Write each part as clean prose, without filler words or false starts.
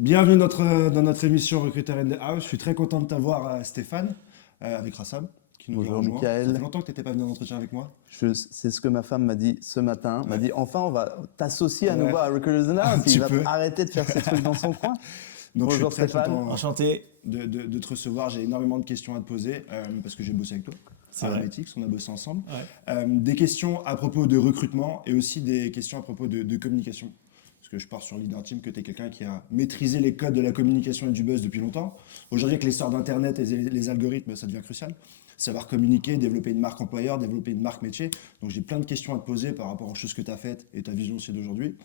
Bienvenue dans notre émission Recruiter in the House. Je suis très content de t'avoir, Stéphane, avec Rassam, qui nous a Bonjour rejoint. Ça Mickaël. fait longtemps que tu n'étais pas venu en entretien avec moi. C'est ce que ma femme m'a dit ce matin. M'a dit enfin on va t'associer à Ouais. nouveau à Recruiters in the House. Tu Il va peux. arrêter de faire ses trucs dans son coin. Donc Bonjour je suis très Stéphane. content Enchanté. de te recevoir. J'ai énormément de questions à te poser parce que j'ai bossé avec toi. C'est À vrai. Analytics, on a bossé ensemble. Ouais. Des questions à propos de recrutement et aussi des questions à propos de communication. Parce que je pars sur l'idée intime que tu es quelqu'un qui a maîtrisé les codes de la communication et du buzz depuis longtemps. Aujourd'hui, avec l'histoire d'Internet et les algorithmes, ça devient crucial. Savoir communiquer, développer une marque employeur, développer une marque métier. Donc j'ai plein de questions à te poser par rapport aux choses que tu as faites et ta vision aussi d'aujourd'hui.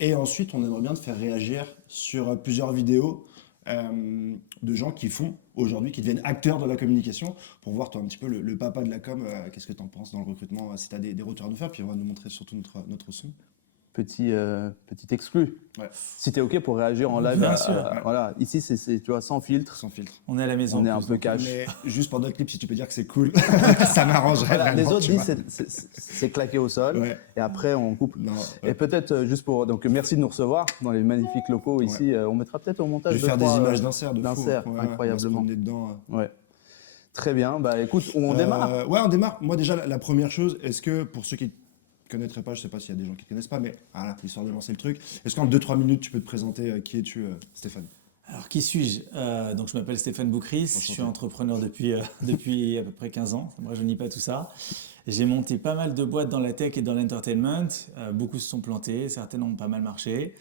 Et ensuite, on aimerait bien te faire réagir sur plusieurs vidéos de gens qui font aujourd'hui, qui deviennent acteurs de la communication, pour voir toi un petit peu le papa de la com, qu'est-ce que tu en penses dans le recrutement, si tu as des retours à nous faire, puis on va nous montrer surtout notre son. Petit exclu. Ouais. Si t'es ok pour réagir en live. Bien sûr. Voilà. Ici c'est tu vois sans filtre. Sans filtre. On est à la maison. On est en un plus, peu donc, cash. Mais juste pour notre clip, si tu peux dire que c'est cool, ça m'arrangerait Voilà, vraiment. les autres tu disent vois. c'est claqué au sol. Ouais. Et après on coupe. Non, Et peut-être juste pour donc merci de nous recevoir dans les magnifiques locaux ici. On mettra peut-être au je montage. vais faire des images d'insert de fou. d'insert, Ouais, on va se incroyablement. promener dedans. Ouais. Très bien. Bah écoute, on démarre. Ouais, on démarre. Moi, déjà, la première chose, est-ce que pour ceux qui ne connaîtraient pas, je ne sais pas s'il y a des gens qui ne connaissent pas, mais voilà, histoire de lancer le truc, est-ce qu'en 2-3 minutes, tu peux te présenter qui es-tu, Stéphane? Alors, qui suis-je? Donc, je m'appelle Stéphane Boukris. Je suis entrepreneur depuis à peu près 15 ans. Ça ne me rajeunit pas tout ça. J'ai monté pas mal de boîtes dans la tech et dans l'entertainment. Beaucoup se sont plantés. Certaines ont pas mal marché.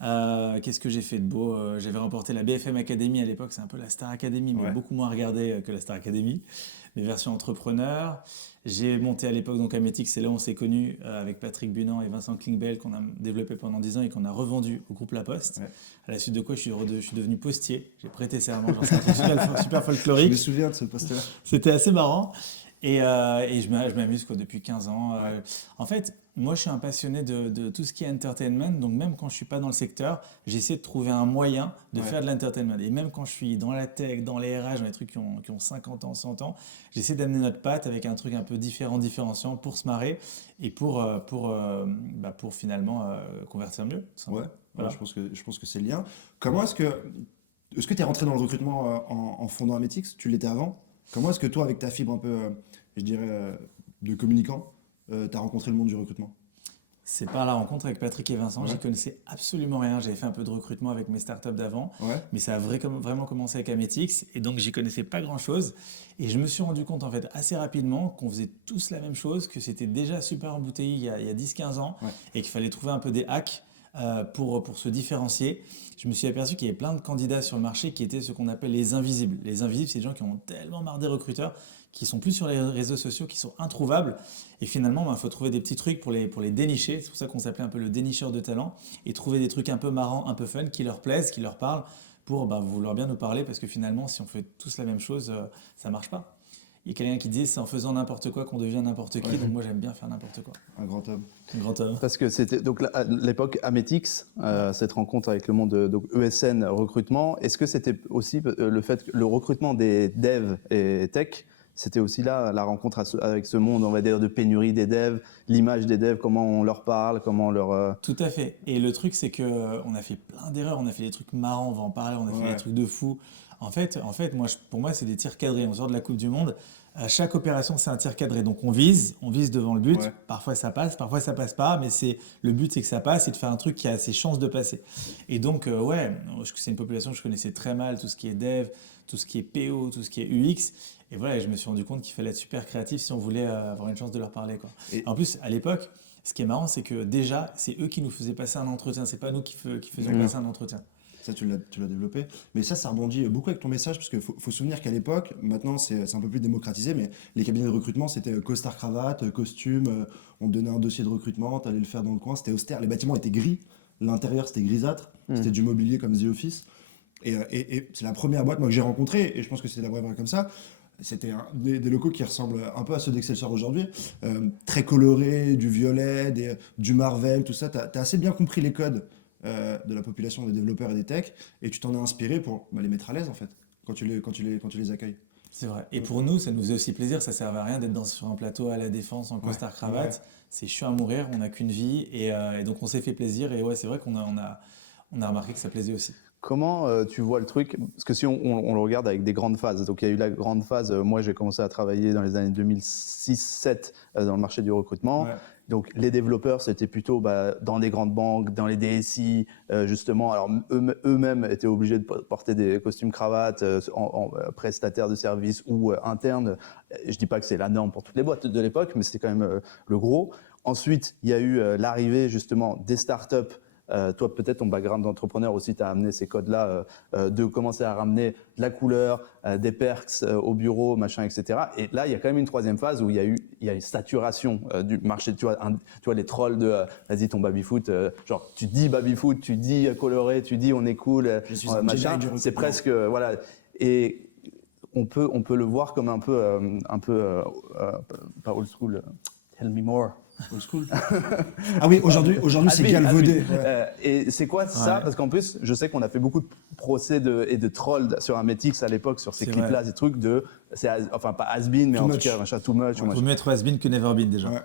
Qu'est-ce que j'ai fait de beau? J'avais remporté la BFM Academy à l'époque. C'est un peu la Star Academy, mais Ouais. beaucoup moins regardée que la Star Academy. Mes versions entrepreneur. J'ai monté à l'époque donc Ametix, c'est là où on s'est connus avec Patrick Bunand et Vincent Klingbeil qu'on a développé pendant 10 ans et qu'on a revendu au groupe La Poste. Ouais. À la suite de quoi je suis devenu postier. J'ai prêté serment, j'en sais un truc super Je me folklorique. souviens de ce poste-là. C'était assez marrant. Et je m'amuse quoi, depuis 15 ans. En fait, moi je suis un passionné de tout ce qui est entertainment. Donc même quand je suis pas dans le secteur, j'essaie de trouver un moyen de Ouais. faire de l'entertainment. Et même quand je suis dans la tech, dans les RH, dans les trucs qui ont 50 ans, 100 ans, j'essaie d'amener notre patte avec un truc un peu différent, différenciant pour se marrer et pour finalement convertir mieux. tout simplement. Ouais, Voilà. ouais, je pense que c'est le lien. Comment est-ce que tu es rentré dans le recrutement en fondant Ametix? Tu l'étais avant? Comment est-ce que toi, avec ta fibre un peu, je dirais, de communicant, tu as rencontré le monde du recrutement? C'est par la rencontre avec Patrick et Vincent. Ouais. J'y connaissais absolument rien. J'avais fait un peu de recrutement avec mes startups d'avant. Ouais. Mais ça a vraiment commencé avec Ametix et donc j'y connaissais pas grand-chose. Et je me suis rendu compte en fait assez rapidement qu'on faisait tous la même chose, que c'était déjà super embouteillé il y a 10-15 ans Ouais. et qu'il fallait trouver un peu des hacks pour se différencier. Je me suis aperçu qu'il y avait plein de candidats sur le marché qui étaient ce qu'on appelle les invisibles. Les invisibles, c'est des gens qui ont tellement marre des recruteurs, qui sont plus sur les réseaux sociaux, qui sont introuvables. Et finalement, il faut trouver des petits trucs pour les dénicher. C'est pour ça qu'on s'appelait un peu le dénicheur de talent. Et trouver des trucs un peu marrants, un peu fun, qui leur plaisent, qui leur parlent, pour vouloir bien nous parler. Parce que finalement, si on fait tous la même chose, ça ne marche pas. Il y a quelqu'un qui dit c'est en faisant n'importe quoi qu'on devient n'importe qui. Ouais. Donc moi, j'aime bien faire n'importe quoi. Un grand homme. Un grand homme. Parce que c'était donc à l'époque Ametix, cette rencontre avec le monde donc ESN recrutement. Est-ce que c'était aussi le fait que le recrutement des devs et tech, c'était aussi là la rencontre avec ce monde, on va dire, de pénurie des devs, l'image des devs, comment on leur parle, comment on leur. Tout à fait. Et le truc, c'est que on a fait plein d'erreurs, on a fait des trucs marrants, on va en parler, on a fait Ouais. des trucs de fou. En fait, pour moi, c'est des tirs cadrés. On sort de la Coupe du Monde. À chaque opération, c'est un tir cadré. Donc on vise devant le but. Ouais. Parfois ça passe, parfois ça passe pas, mais le but, c'est que ça passe et de faire un truc qui a ses chances de passer. Et donc, c'est une population que je connaissais très mal, tout ce qui est dev, tout ce qui est PO, tout ce qui est UX. Et voilà, je me suis rendu compte qu'il fallait être super créatif si on voulait avoir une chance de leur parler, quoi. Et- En plus, à l'époque, ce qui est marrant, c'est que déjà, c'est eux qui nous faisaient passer un entretien. C'est pas nous qui faisions passer un entretien. Ça, tu l'as développé. Mais ça rebondit beaucoup avec ton message, parce qu'il faut se souvenir qu'à l'époque, maintenant c'est un peu plus démocratisé, mais les cabinets de recrutement, c'était costard cravate, costume, on te donnait un dossier de recrutement, tu allais le faire dans le coin, c'était austère. Les bâtiments étaient gris, l'intérieur c'était grisâtre, c'était du mobilier comme The Office. Et c'est la première boîte moi, que j'ai rencontrée, et je pense que c'était la vraie comme ça. C'était des locaux qui ressemblent un peu à ceux d'Excelsior aujourd'hui, très colorés, du violet, du Marvel, tout ça. Tu as assez bien compris les codes de la population des développeurs et des techs, et tu t'en as inspiré pour les mettre à l'aise en fait, quand tu les accueilles. C'est vrai. Et pour nous, ça nous faisait aussi plaisir. Ça servait à rien d'être sur un plateau à la Défense en costard cravate. Ouais. C'est chiant à mourir. On n'a qu'une vie. Et donc, on s'est fait plaisir. Et ouais, c'est vrai qu'on a, on a remarqué que ça plaisait aussi. Comment tu vois le truc? Parce que si on le regarde avec des grandes phases, donc il y a eu la grande phase, moi j'ai commencé à travailler dans les années 2006-2007 dans le marché du recrutement. Ouais. Donc les développeurs, c'était plutôt dans les grandes banques, dans les DSI, justement. Alors eux-mêmes étaient obligés de porter des costumes cravates en prestataires de services ou internes. Je dis pas que c'est la norme pour toutes les boîtes de l'époque, mais c'était quand même le gros. Ensuite, il y a eu l'arrivée justement des startups. Toi, peut-être ton background d'entrepreneur aussi t'a amené ces codes-là, de commencer à ramener de la couleur, des perks au bureau, machin, etc. Et là, il y a quand même une troisième phase où il y a une saturation du marché. Tu vois les trolls de vas-y ton baby-foot, genre tu dis baby-foot, tu dis coloré, tu dis on est cool, Je suis un machin. Jedi du C'est recrutement. presque voilà. Et on peut le voir comme un peu pas old school. Tell me more. Old school. Ah oui, aujourd'hui c'est galvaudé. Admin. Ouais. Et c'est quoi ça? Ouais. Parce qu'en plus, je sais qu'on a fait beaucoup de procès et de trolls sur Ametix à l'époque, sur ces C'est clips-là, vrai. ces trucs enfin pas has-been, mais Too en much. tout cas, machin, too much. Il vaut mieux être has been que never been déjà. Ouais.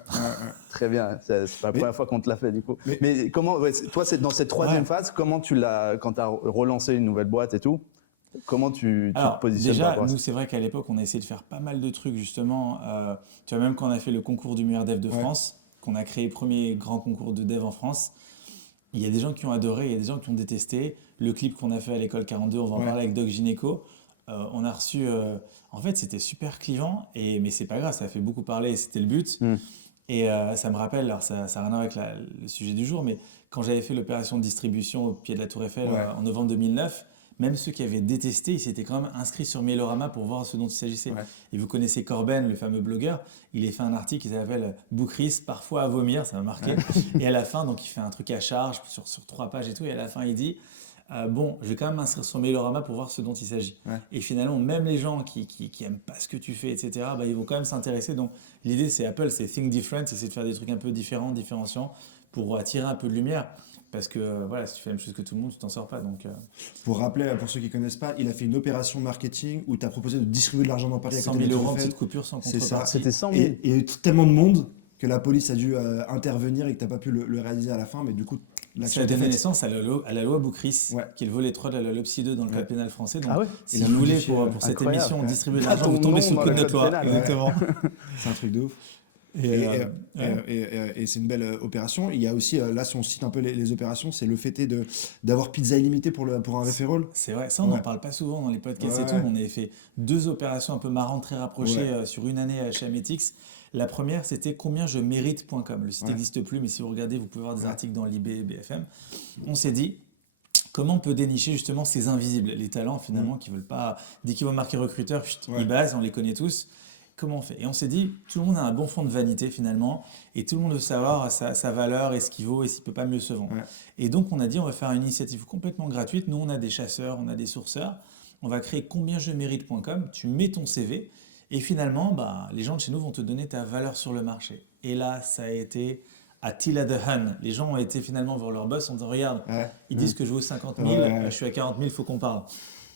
Très bien, c'est pas la Mais- première fois qu'on te l'a fait du coup. mais- Mais comment, toi, c'est dans cette troisième Ouais. phase, comment quand tu as relancé une nouvelle boîte et tout, comment tu Alors, te positionnes par déjà, rapport à ça? nous, c'est vrai qu'à l'époque, on a essayé de faire pas mal de trucs, justement. Tu vois, même quand on a fait le concours du meilleur dev de Ouais. France, qu'on a créé le premier grand concours de dev en France, il y a des gens qui ont adoré, il y a des gens qui ont détesté. Le clip qu'on a fait à l'école 42, on va en Ouais. parler avec Doc Gynéco. On a reçu. En fait, c'était super clivant, mais c'est pas grave, ça a fait beaucoup parler et c'était le but. Mm. Et ça me rappelle, alors ça n'a rien à voir avec le sujet du jour, mais quand j'avais fait l'opération de distribution au pied de la Tour Eiffel Ouais. en novembre 2009, même ceux qui avaient détesté, ils s'étaient quand même inscrits sur Mailorama pour voir ce dont il s'agissait. Ouais. Et vous connaissez Corben, le fameux blogueur, il a fait un article qui s'appelle Boucris, parfois à vomir, ça m'a marqué. Et à la fin, donc il fait un truc à charge sur 3 pages et tout, et à la fin il dit bon, je vais quand même m'inscrire sur Mailorama pour voir ce dont il s'agit. Ouais. Et finalement, même les gens qui aiment pas ce que tu fais, etc., bah, ils vont quand même s'intéresser. Donc l'idée, c'est Apple, c'est think different, c'est de faire des trucs un peu différents, différenciants, pour attirer un peu de lumière. Parce que voilà, si tu fais la même chose que tout le monde, tu t'en sors pas. Donc Pour rappeler, pour ceux qui connaissent pas, il a fait une opération marketing où tu as proposé de distribuer de l'argent dans Paris à 100 côté 000 de la euros Tour en Eiffel. petite coupure sans C'est contrepartie. ça. C'était 100 000. Et il y a eu tellement de monde que la police a dû intervenir et que tu n'as pas pu le réaliser à la fin, mais du coup, Ça l'action a a été donné faite. naissance à la loi Boucris, Ouais. qui est le volet 3 de la loi LOPSI 2 dans le Ouais. code pénal français. Donc, Ah ouais? si Il a vous voulez, modifié, pour cette incroyable, émission, ouais. distribuer de Ah, l'argent, ton vous tombez nom sous le dans code le de code loi. pénal. Exactement. C'est un truc de ouf. Et, Et c'est une belle opération. Il y a aussi, là, si on cite un peu les opérations, c'est le fait d'avoir pizza illimitée pour un referral. c'est vrai, ça on n'en Ouais. parle pas souvent dans les podcasts et Ouais. tout. On avait fait 2 opérations un peu marrantes, très rapprochées Ouais. sur une année chez Ametix. La première, c'était combien-je-mérite.com. Le site Ouais. n'existe plus, mais si vous regardez, vous pouvez voir des Ouais. articles dans l'IB et BFM. On s'est dit, comment on peut dénicher justement ces invisibles, les talents finalement qui veulent pas, dès qu'ils vont marquer recruteur, chut, Ouais. ils basent, on les connaît tous. Comment on fait? Et on s'est dit, tout le monde a un bon fond de vanité finalement, et tout le monde veut savoir sa valeur et ce qu'il vaut et s'il peut pas mieux se vendre. Ouais. Et donc on a dit, on va faire une initiative complètement gratuite. Nous, on a des chasseurs, on a des sourceurs. On va créer combien-je-mérite.com. Tu mets ton CV et finalement, bah, les gens de chez nous vont te donner ta valeur sur le marché. Et là, ça a été Attila the Hun. Les gens ont été finalement voir leur boss en disant, regarde, Ouais. ils disent que je vaux 50 000, Ouais. je suis à 40 000, il faut qu'on parle.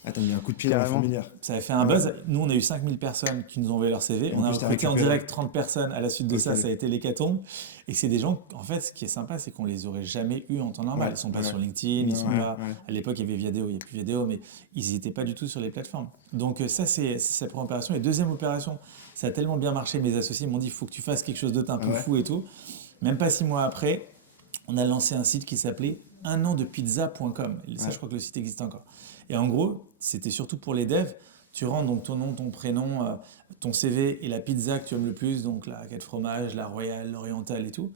Ah, t'as mis un coup de pied dans la Carrément. fourmilière. Ça a fait un buzz. Nous, on a eu 5000 personnes qui nous ont envoyé leur CV. Et en On a plus, t'as recruté en récupéré. direct 30 personnes. À la suite de Ok. ça a été l'hécatombe. Et c'est des gens, en fait, ce qui est sympa, c'est qu'on les aurait jamais eus en temps normal. Ouais, Ils sont pas ouais. sur LinkedIn, ils sont Ouais, pas. ouais. À l'époque, il y avait Viadeo, il n'y a plus Viadeo, mais ils n'étaient pas du tout sur les plateformes. Donc ça, c'est sa première opération. Et deuxième opération, ça a tellement bien marché. Mes associés m'ont dit, il faut que tu fasses quelque chose d'autre un peu Ouais. fou et tout. Même pas 6 mois après, on a lancé un site qui s'appelait unandepizza.com. Et ça, Ouais. je crois que le site existe encore. Et en gros, c'était surtout pour les devs. Tu rentres donc ton nom, ton prénom, ton CV et la pizza que tu aimes le plus, donc la 4 fromages, la royale, l'orientale et tout.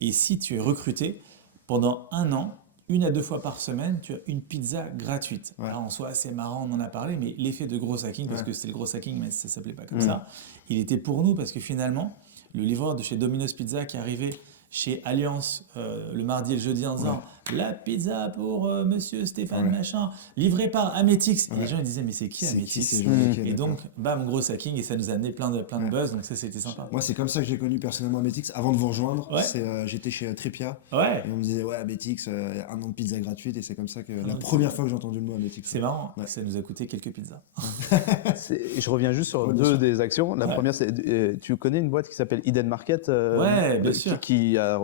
Et si tu es recruté, pendant 1 an, 1 à 2 fois par semaine, tu as une pizza gratuite. Ouais. Alors en soi, c'est marrant, on en a parlé, mais l'effet de gros hacking, parce Ouais. que c'était le gros hacking, mais ça ne s'appelait pas comme Ouais. ça, il était pour nous parce que finalement, le livreur de chez Domino's Pizza qui arrivait chez Alliance le mardi et le jeudi en disant la pizza pour monsieur Stéphane Ouais. machin, livré par Ametix. Et Ouais. les gens ils disaient mais c'est qui C'est qui Ametix? ces gens Et donc, bam, gros hacking et ça nous a amené plein de Ouais. buzz, donc ça c'était sympa. Moi, c'est comme ça que j'ai connu personnellement Ametix. Avant de vous rejoindre, Ouais. j'étais chez Tripia Ouais, et on me disait ouais Ametix, 1 an de pizza gratuite et c'est comme ça que la an de première fois que j'ai entendu le mot Ametix. c'est marrant, Ouais. ça nous a coûté quelques pizzas. Je reviens juste sur Ouais, bien deux sûr. des actions. La Ouais. première, c'est tu connais une boîte qui s'appelle Hidden Market Ouais, bien sûr. qui a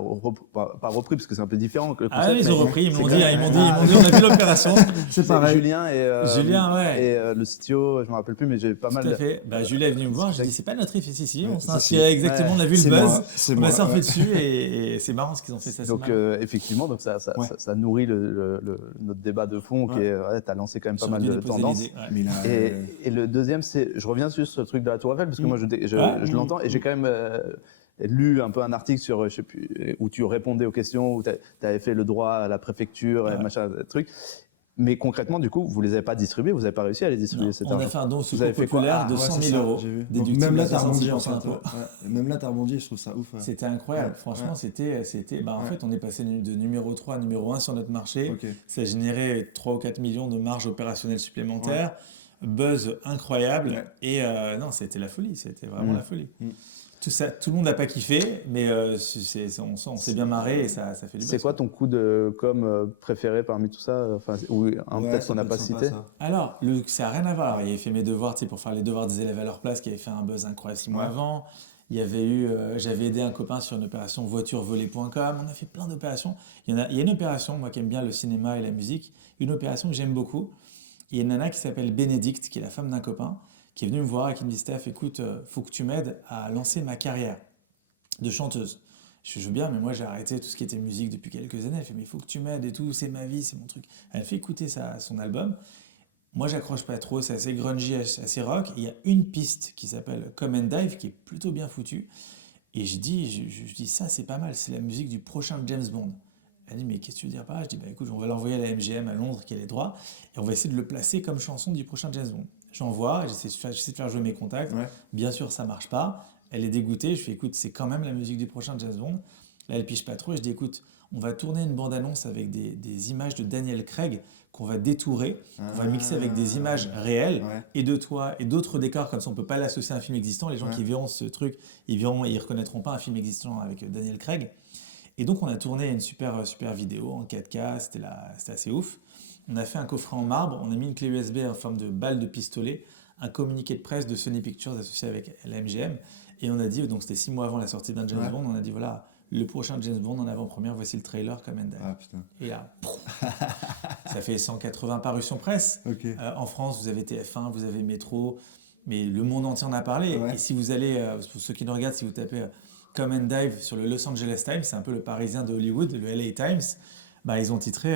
pas repris parce que c'est un peu différent que le concept. Ah oui, ils ont mais repris, ils c'est m'ont quand dit, même- on a vu l'opération. C'est pareil. Julien et, Julien, ouais. le CTO, je me rappelle plus, mais j'ai pas mal. Tout à fait. Bah, Julien est venu me voir, j'ai C'est- dit c'est pas notre riff ici, si, Ouais, on s'est ça, inspiré c'est- exactement, ouais. on a vu le C'est buzz, moi, c'est on moi, a surfé ouais. dessus et c'est marrant ce qu'ils ont fait ça. c'est Donc marrant. effectivement, donc Ouais. ça nourrit notre débat de fond qui Ouais. est, ouais, t'as lancé quand même pas J'aurais mal dû de déposer tendances. l'idée, ouais. Mais là, Et le deuxième, c'est, je reviens sur ce truc de la Tour Eiffel parce que moi je Ouais. l'entends et j'ai quand même lu un peu un article sur, je sais plus, où tu répondais aux questions, où tu avais fait le droit à la préfecture, et Ouais. machin, truc. Mais concrètement, du coup, vous les avez pas distribués, vous n'avez pas réussi à les distribuer. Non, cet on a argent. fait un don au Vous secours avez fait quoi? populaire de ouais, 100 c'est 000 ça, euros, j'ai vu. Donc, déductible même là, à t'as rebondi 60% en fait. impôts. Ouais. Même là, t'as rebondi, je trouve ça ouf. Ouais. C'était incroyable, Ouais, franchement, ouais. c'était, bah, en Ouais. fait, on est passé de numéro 3 à numéro 1 sur notre marché. Ok. Ça générait 3 ou 4 millions de marge opérationnelle supplémentaire, buzz incroyable, Ouais. et non, c'était la folie, c'était vraiment Mm. la folie. Mm. Tout ça, tout le monde n'a pas kiffé, mais on s'est bien marré et ça fait du C'est buzz. quoi ton coup de com préféré parmi tout ça? Enfin, ou Ouais, peut-être ça qu'on n'a peut pas être sympa, cité. ça. Alors, ça n'a rien à voir. Il avait fait mes devoirs, tu sais, pour faire les devoirs des élèves à leur place, qui avait fait un buzz incroyable 6 mois Ouais. avant. Il y avait eu, j'avais aidé un copain sur une opération voiturevolée.com. On a fait plein d'opérations. Il y a une opération, moi qui aime bien le cinéma et la musique, une opération que j'aime beaucoup. Il y a une nana qui s'appelle Bénédicte, qui est la femme d'un copain, qui est venue me voir et qui me dit, Steph, écoute, faut que tu m'aides à lancer ma carrière de chanteuse. Je veux bien, mais moi j'ai arrêté tout ce qui était musique depuis quelques années. Elle fait, mais il faut que tu m'aides et tout, c'est ma vie, c'est mon truc. Elle fait écouter son album. Moi, j'accroche pas trop, c'est assez grungy, assez rock. Il y a une piste qui s'appelle Come and Dive qui est plutôt bien foutue. Et je dis ça, c'est pas mal, c'est la musique du prochain James Bond. Elle dit, mais qu'est-ce que tu veux dire par là? Je dis, bah écoute, on va l'envoyer à la MGM à Londres qui a les droits et on va essayer de le placer comme chanson du prochain James Bond. J'envoie, j'essaie de faire jouer mes contacts. Ouais. Bien sûr, ça marche pas. Elle est dégoûtée. Je fais, écoute, c'est quand même la musique du prochain James Bond. Là, elle pige pas trop. Et je dis, écoute, on va tourner une bande-annonce avec des images de Daniel Craig qu'on va détourer, qu'on va mixer avec des images réelles Ouais. et de toi et d'autres décors. Comme ça, on peut pas l'associer à un film existant. Les gens Ouais. qui verront ce truc, ils verront et ils reconnaîtront pas un film existant avec Daniel Craig. Et donc, on a tourné une super vidéo en 4K. C'était assez ouf. On a fait un coffret en marbre. On a mis une clé USB en forme de balle de pistolet, un communiqué de presse de Sony Pictures associé avec la MGM. Et on a dit, donc c'était 6 mois avant la sortie d'un James Ouais. Bond, on a dit voilà, le prochain James Bond en avant-première, voici le trailer Come and Dive. Ah putain. Et là, ça fait 180 parutions presse. Ok. En France, vous avez TF1, vous avez Métro, mais le monde entier en a parlé. Ouais. Et si vous allez, pour ceux qui nous regardent, si vous tapez Come and Dive sur le Los Angeles Times, c'est un peu le parisien de Hollywood, le LA Times, bah, ils ont titré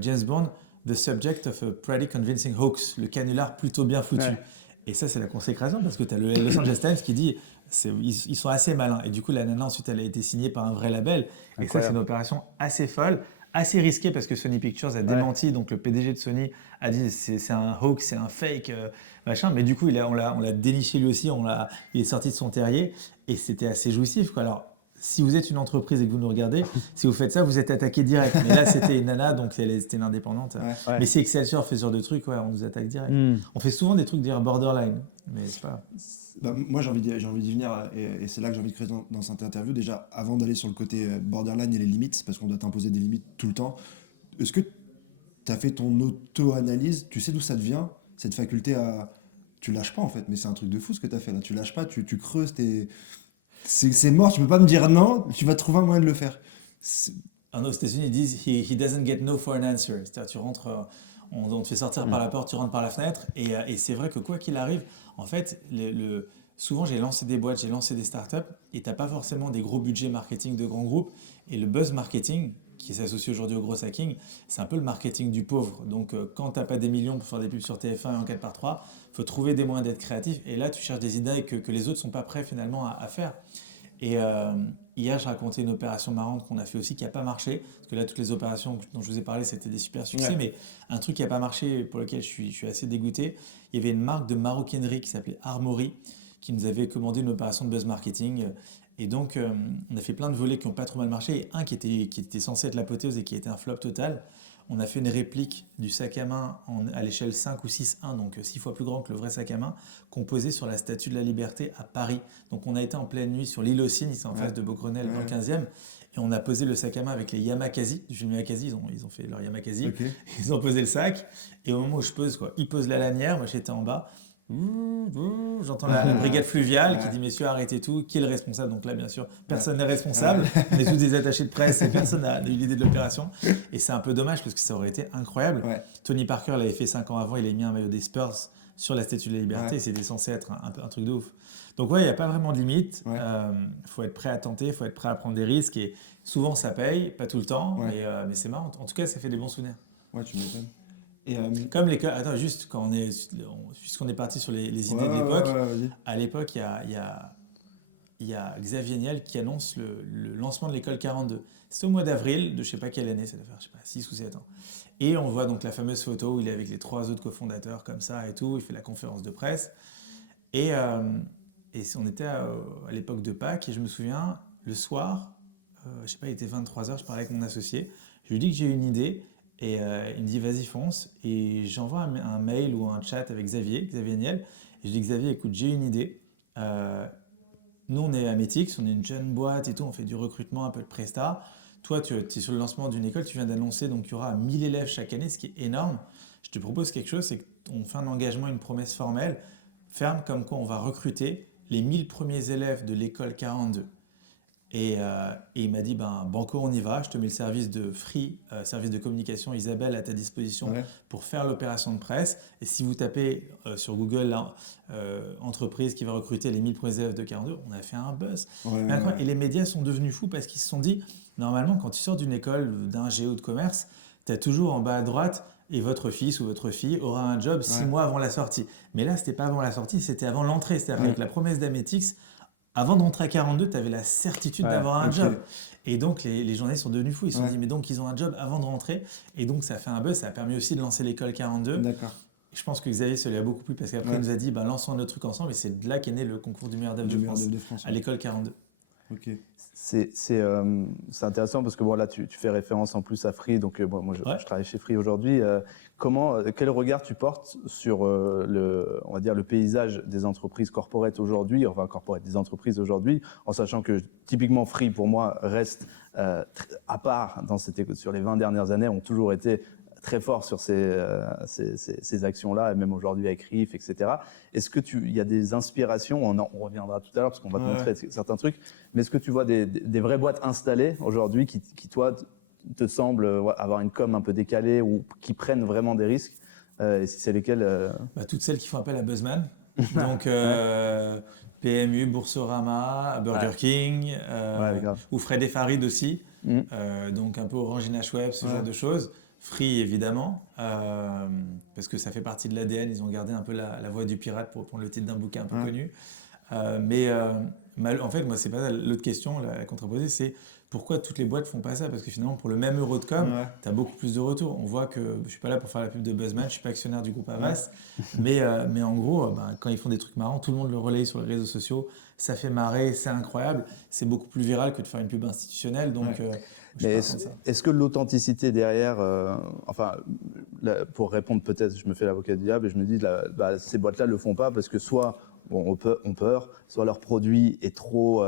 James Bond, The Subject of a Pretty Convincing Hoax, le canular plutôt bien foutu. Ouais. Et ça, c'est la consécration parce que tu as le Los Angeles Times qui dit ils sont assez malins. Et du coup, la nana, ensuite, elle a été signée par un vrai label. Et ça, Incroyable. c'est une opération assez folle, assez risquée parce que Sony Pictures a démenti. Donc, le PDG de Sony a dit c'est un hoax, c'est un fake, machin. Mais du coup, on l'a déniché lui aussi, il est sorti de son terrier et c'était assez jouissif, quoi. Alors, si vous êtes une entreprise et que vous nous regardez, si vous faites ça, vous êtes attaqué direct. Mais là, c'était une nana, donc c'était une indépendante. Ouais. Ouais. Mais si Excelsior fait ce genre de trucs, ouais, on nous attaque direct. Hmm. On fait souvent des trucs d'ailleurs borderline, mais c'est pas. Bah, moi, j'ai envie d'y venir et c'est là que j'ai envie de créer dans cette interview. Déjà, avant d'aller sur le côté borderline et les limites, parce qu'on doit t'imposer des limites tout le temps, est-ce que tu as fait ton auto-analyse? Tu sais d'où ça te vient, cette faculté à. Tu lâches pas en fait, mais c'est un truc de fou ce que tu as fait là. Tu lâches pas, tu creuses, c'est mort, tu peux pas me dire non, tu vas trouver un moyen de le faire. Aux États-Unis, ils disent he doesn't get no for an answer. C'est-à-dire, tu rentres, on te fait sortir par la porte, tu rentres par la fenêtre. Et c'est vrai que quoi qu'il arrive, en fait, souvent j'ai lancé des boîtes, j'ai lancé des startups et tu n'as pas forcément des gros budgets marketing de grands groupes. Et le buzz marketing, qui s'associe aujourd'hui au gros hacking, c'est un peu le marketing du pauvre. Donc, quand tu n'as pas des millions pour faire des pubs sur TF1 et en 4x3, il faut trouver des moyens d'être créatif. Et là, tu cherches des idées que les autres ne sont pas prêts finalement à faire. Et hier, je racontais une opération marrante qu'on a fait aussi qui n'a pas marché. Parce que là, toutes les opérations dont je vous ai parlé, c'était des super succès. Ouais. Mais un truc qui n'a pas marché, pour lequel je suis assez dégoûté, il y avait une marque de maroquinerie qui s'appelait Armory, qui nous avait commandé une opération de buzz marketing. Et donc, on a fait plein de volets qui n'ont pas trop mal marché. Et un qui était censé être l'apothéose et qui a été un flop total. On a fait une réplique du sac à main à l'échelle 5 ou 6,1, donc 6 fois plus grand que le vrai sac à main, composé sur la Statue de la Liberté à Paris. Donc on a été en pleine nuit sur l'île aux Cygnes, c'est en face de Beaugrenelle dans le 15e, et on a posé le sac à main avec les Yamakasi, du film Yamakasi, ils ont fait leur Yamakasi, Ok. ils ont posé le sac, et au moment où je pose, ils posent la lanière, moi j'étais en bas, J'entends la brigade fluviale qui dit messieurs arrêtez tout, qui est le responsable? Donc là bien sûr personne n'est responsable, on est tous des attachés de presse et personne n'a eu l'idée de l'opération et c'est un peu dommage parce que ça aurait été incroyable. Tony Parker l'avait fait 5 ans avant, il a mis un maillot des Spurs sur la Statue de la Liberté et c'était censé être un truc de ouf. Donc ouais, il n'y a pas vraiment de limite, faut être prêt à tenter, il faut être prêt à prendre des risques et souvent ça paye, pas tout le temps, mais c'est marrant, en tout cas ça fait des bons souvenirs. Ouais, tu m'étonnes. Et comme l'école, attends, juste puisqu'on est parti sur les idées de l'époque, à l'époque, il y a Xavier Niel qui annonce le lancement de l'école 42. C'était au mois d'avril de je sais pas quelle année, ça doit faire je sais pas, 6 ou 7 ans. Et on voit donc la fameuse photo où il est avec les 3 autres cofondateurs comme ça et tout, il fait la conférence de presse. Et on était à l'époque de Pâques et je me souviens, le soir, je sais pas, il était 23h, je parlais avec mon associé, je lui dis que j'ai une idée. Et il me dit vas-y fonce et j'envoie un mail ou un chat avec Xavier Niel et je dis Xavier écoute j'ai une idée, nous on est à Metix, on est une jeune boîte et tout, on fait du recrutement, un peu de presta, toi tu es sur le lancement d'une école, tu viens d'annoncer donc il y aura 1000 élèves chaque année, ce qui est énorme, je te propose quelque chose, c'est qu'on fait un engagement, une promesse formelle, ferme comme quoi on va recruter les 1000 premiers élèves de l'école 42. Et il m'a dit, banco, on y va, je te mets le service de Free, service de communication Isabelle à ta disposition pour faire l'opération de presse. Et si vous tapez sur Google, entreprise qui va recruter les 1000 premiers élèves de 42, on a fait un buzz. Et les médias sont devenus fous parce qu'ils se sont dit, normalement, quand tu sors d'une école d'ingé ou de commerce, tu as toujours en bas à droite, et votre fils ou votre fille aura un job 6 mois avant la sortie. Mais là, ce n'était pas avant la sortie, c'était avant l'entrée. C'est-à-dire avec la promesse d'Ametix, avant d'entrer à 42, tu avais la certitude d'avoir un job. Et donc, les journalistes sont devenus fous. Ils se sont dit, mais donc, ils ont un job avant de rentrer. Et donc, ça a fait un buzz. Ça a permis aussi de lancer l'école 42. D'accord. Et je pense que Xavier se l'est beaucoup plu parce qu'après, il nous a dit, lançons notre truc ensemble. Et c'est de là qu'est né le concours du meilleur dev de France, à l'école 42. Ok. C'est intéressant parce que bon, là, tu fais référence en plus à Free. Donc, moi, je travaille chez Free aujourd'hui. Quel regard tu portes sur on va dire, le paysage des entreprises corporate aujourd'hui, enfin corporate des entreprises aujourd'hui, en sachant que typiquement Free pour moi reste à part sur les 20 dernières années, ont toujours été très forts sur ces actions-là, et même aujourd'hui avec RIF, etc. Est-ce que il y a des inspirations, on reviendra tout à l'heure parce qu'on va te montrer certains trucs, mais est-ce que tu vois des vraies boîtes installées aujourd'hui qui toi te semblent avoir une com un peu décalée ou qui prennent vraiment des risques, et si c'est lesquelles Toutes celles qui font appel à Buzzman, donc PMU, Boursorama, Burger King, ou Fred et Farid aussi, donc un peu Orange Web, ce genre de choses. Free évidemment, parce que ça fait partie de l'ADN, ils ont gardé un peu la voix du pirate pour prendre le titre d'un bouquin un peu connu. En fait, moi, c'est pas l'autre question, la contreposée, c'est pourquoi toutes les boîtes font pas ça? Parce que finalement, pour le même euro de com, tu as beaucoup plus de retours. On voit que je suis pas là pour faire la pub de Buzzman, je suis pas actionnaire du groupe Avast, mais en gros, quand ils font des trucs marrants, tout le monde le relaye sur les réseaux sociaux, ça fait marrer, c'est incroyable, c'est beaucoup plus viral que de faire une pub institutionnelle, donc. Mais est-ce que l'authenticité derrière, pour répondre peut-être, je me fais l'avocat du diable et je me dis, ces boîtes-là le font pas parce que soit ont peur, soit leur produit est trop,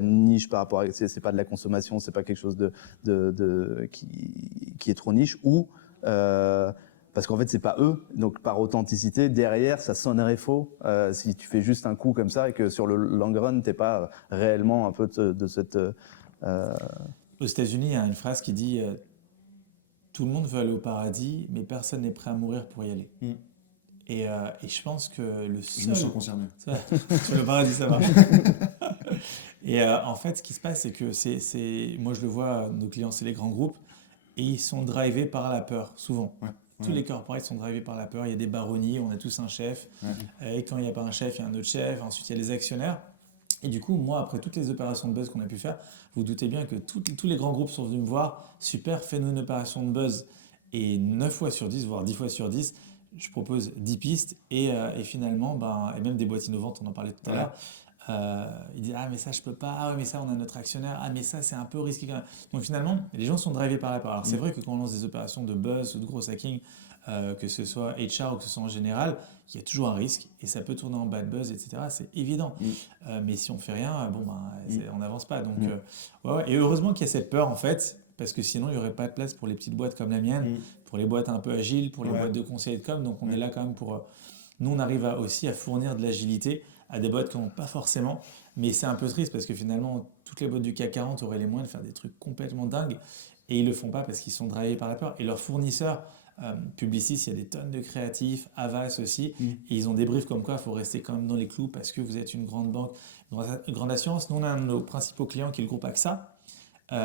niche par rapport à, c'est pas de la consommation, c'est pas quelque chose qui est trop niche, ou parce qu'en fait c'est pas eux, donc par authenticité derrière ça sonnerait faux si tu fais juste un coup comme ça et que sur le long run t'es pas réellement un peu de cette Aux États-Unis, il y a une phrase qui dit tout le monde veut aller au paradis, mais personne n'est prêt à mourir pour y aller. Et je pense que le seul. Je me sens concerné. Sur le paradis, ça va. Et en fait, ce qui se passe, c'est que moi, je le vois, nos clients, c'est les grands groupes, et ils sont drivés par la peur, souvent. Tous les corporates sont drivés par la peur. Il y a des baronnies, on a tous un chef. Et quand il n'y a pas un chef, il y a un autre chef. Ensuite, il y a les actionnaires. Et du coup, moi, après toutes les opérations de buzz qu'on a pu faire, vous doutez bien que tous les grands groupes sont venus me voir, super, fais-nous une opération de buzz. Et 9 fois sur 10, voire 10 fois sur 10, je propose 10 pistes. Et finalement, et même des boîtes innovantes, on en parlait tout à l'heure, ils disent « Ah, mais ça, je peux pas. Ah, ouais, mais ça, on a notre actionnaire. Ah, mais ça, c'est un peu risqué quand même. » Donc finalement, les gens sont drivés par la peur. Alors c'est vrai que quand on lance des opérations de buzz ou de gros hacking, que ce soit HR ou que ce soit en général, il y a toujours un risque et ça peut tourner en bad buzz, etc. C'est évident. Mais si on fait rien, on n'avance pas. Donc, Et heureusement qu'il y a cette peur en fait, parce que sinon il n'y aurait pas de place pour les petites boîtes comme la mienne, pour les boîtes un peu agiles, pour les boîtes de conseil et de com. Donc on est là quand même pour nous, on arrive aussi à fournir de l'agilité à des boîtes qui n'ont pas forcément. Mais c'est un peu triste parce que finalement, toutes les boîtes du CAC 40 auraient les moyens de faire des trucs complètement dingues et ils ne le font pas parce qu'ils sont drivés par la peur. Et leurs fournisseurs, Publicis, il y a des tonnes de créatifs, Havas aussi, et ils ont des briefs comme quoi il faut rester quand même dans les clous parce que vous êtes une grande banque, une grande assurance. Nous, on a un de nos principaux clients qui est le groupe AXA. On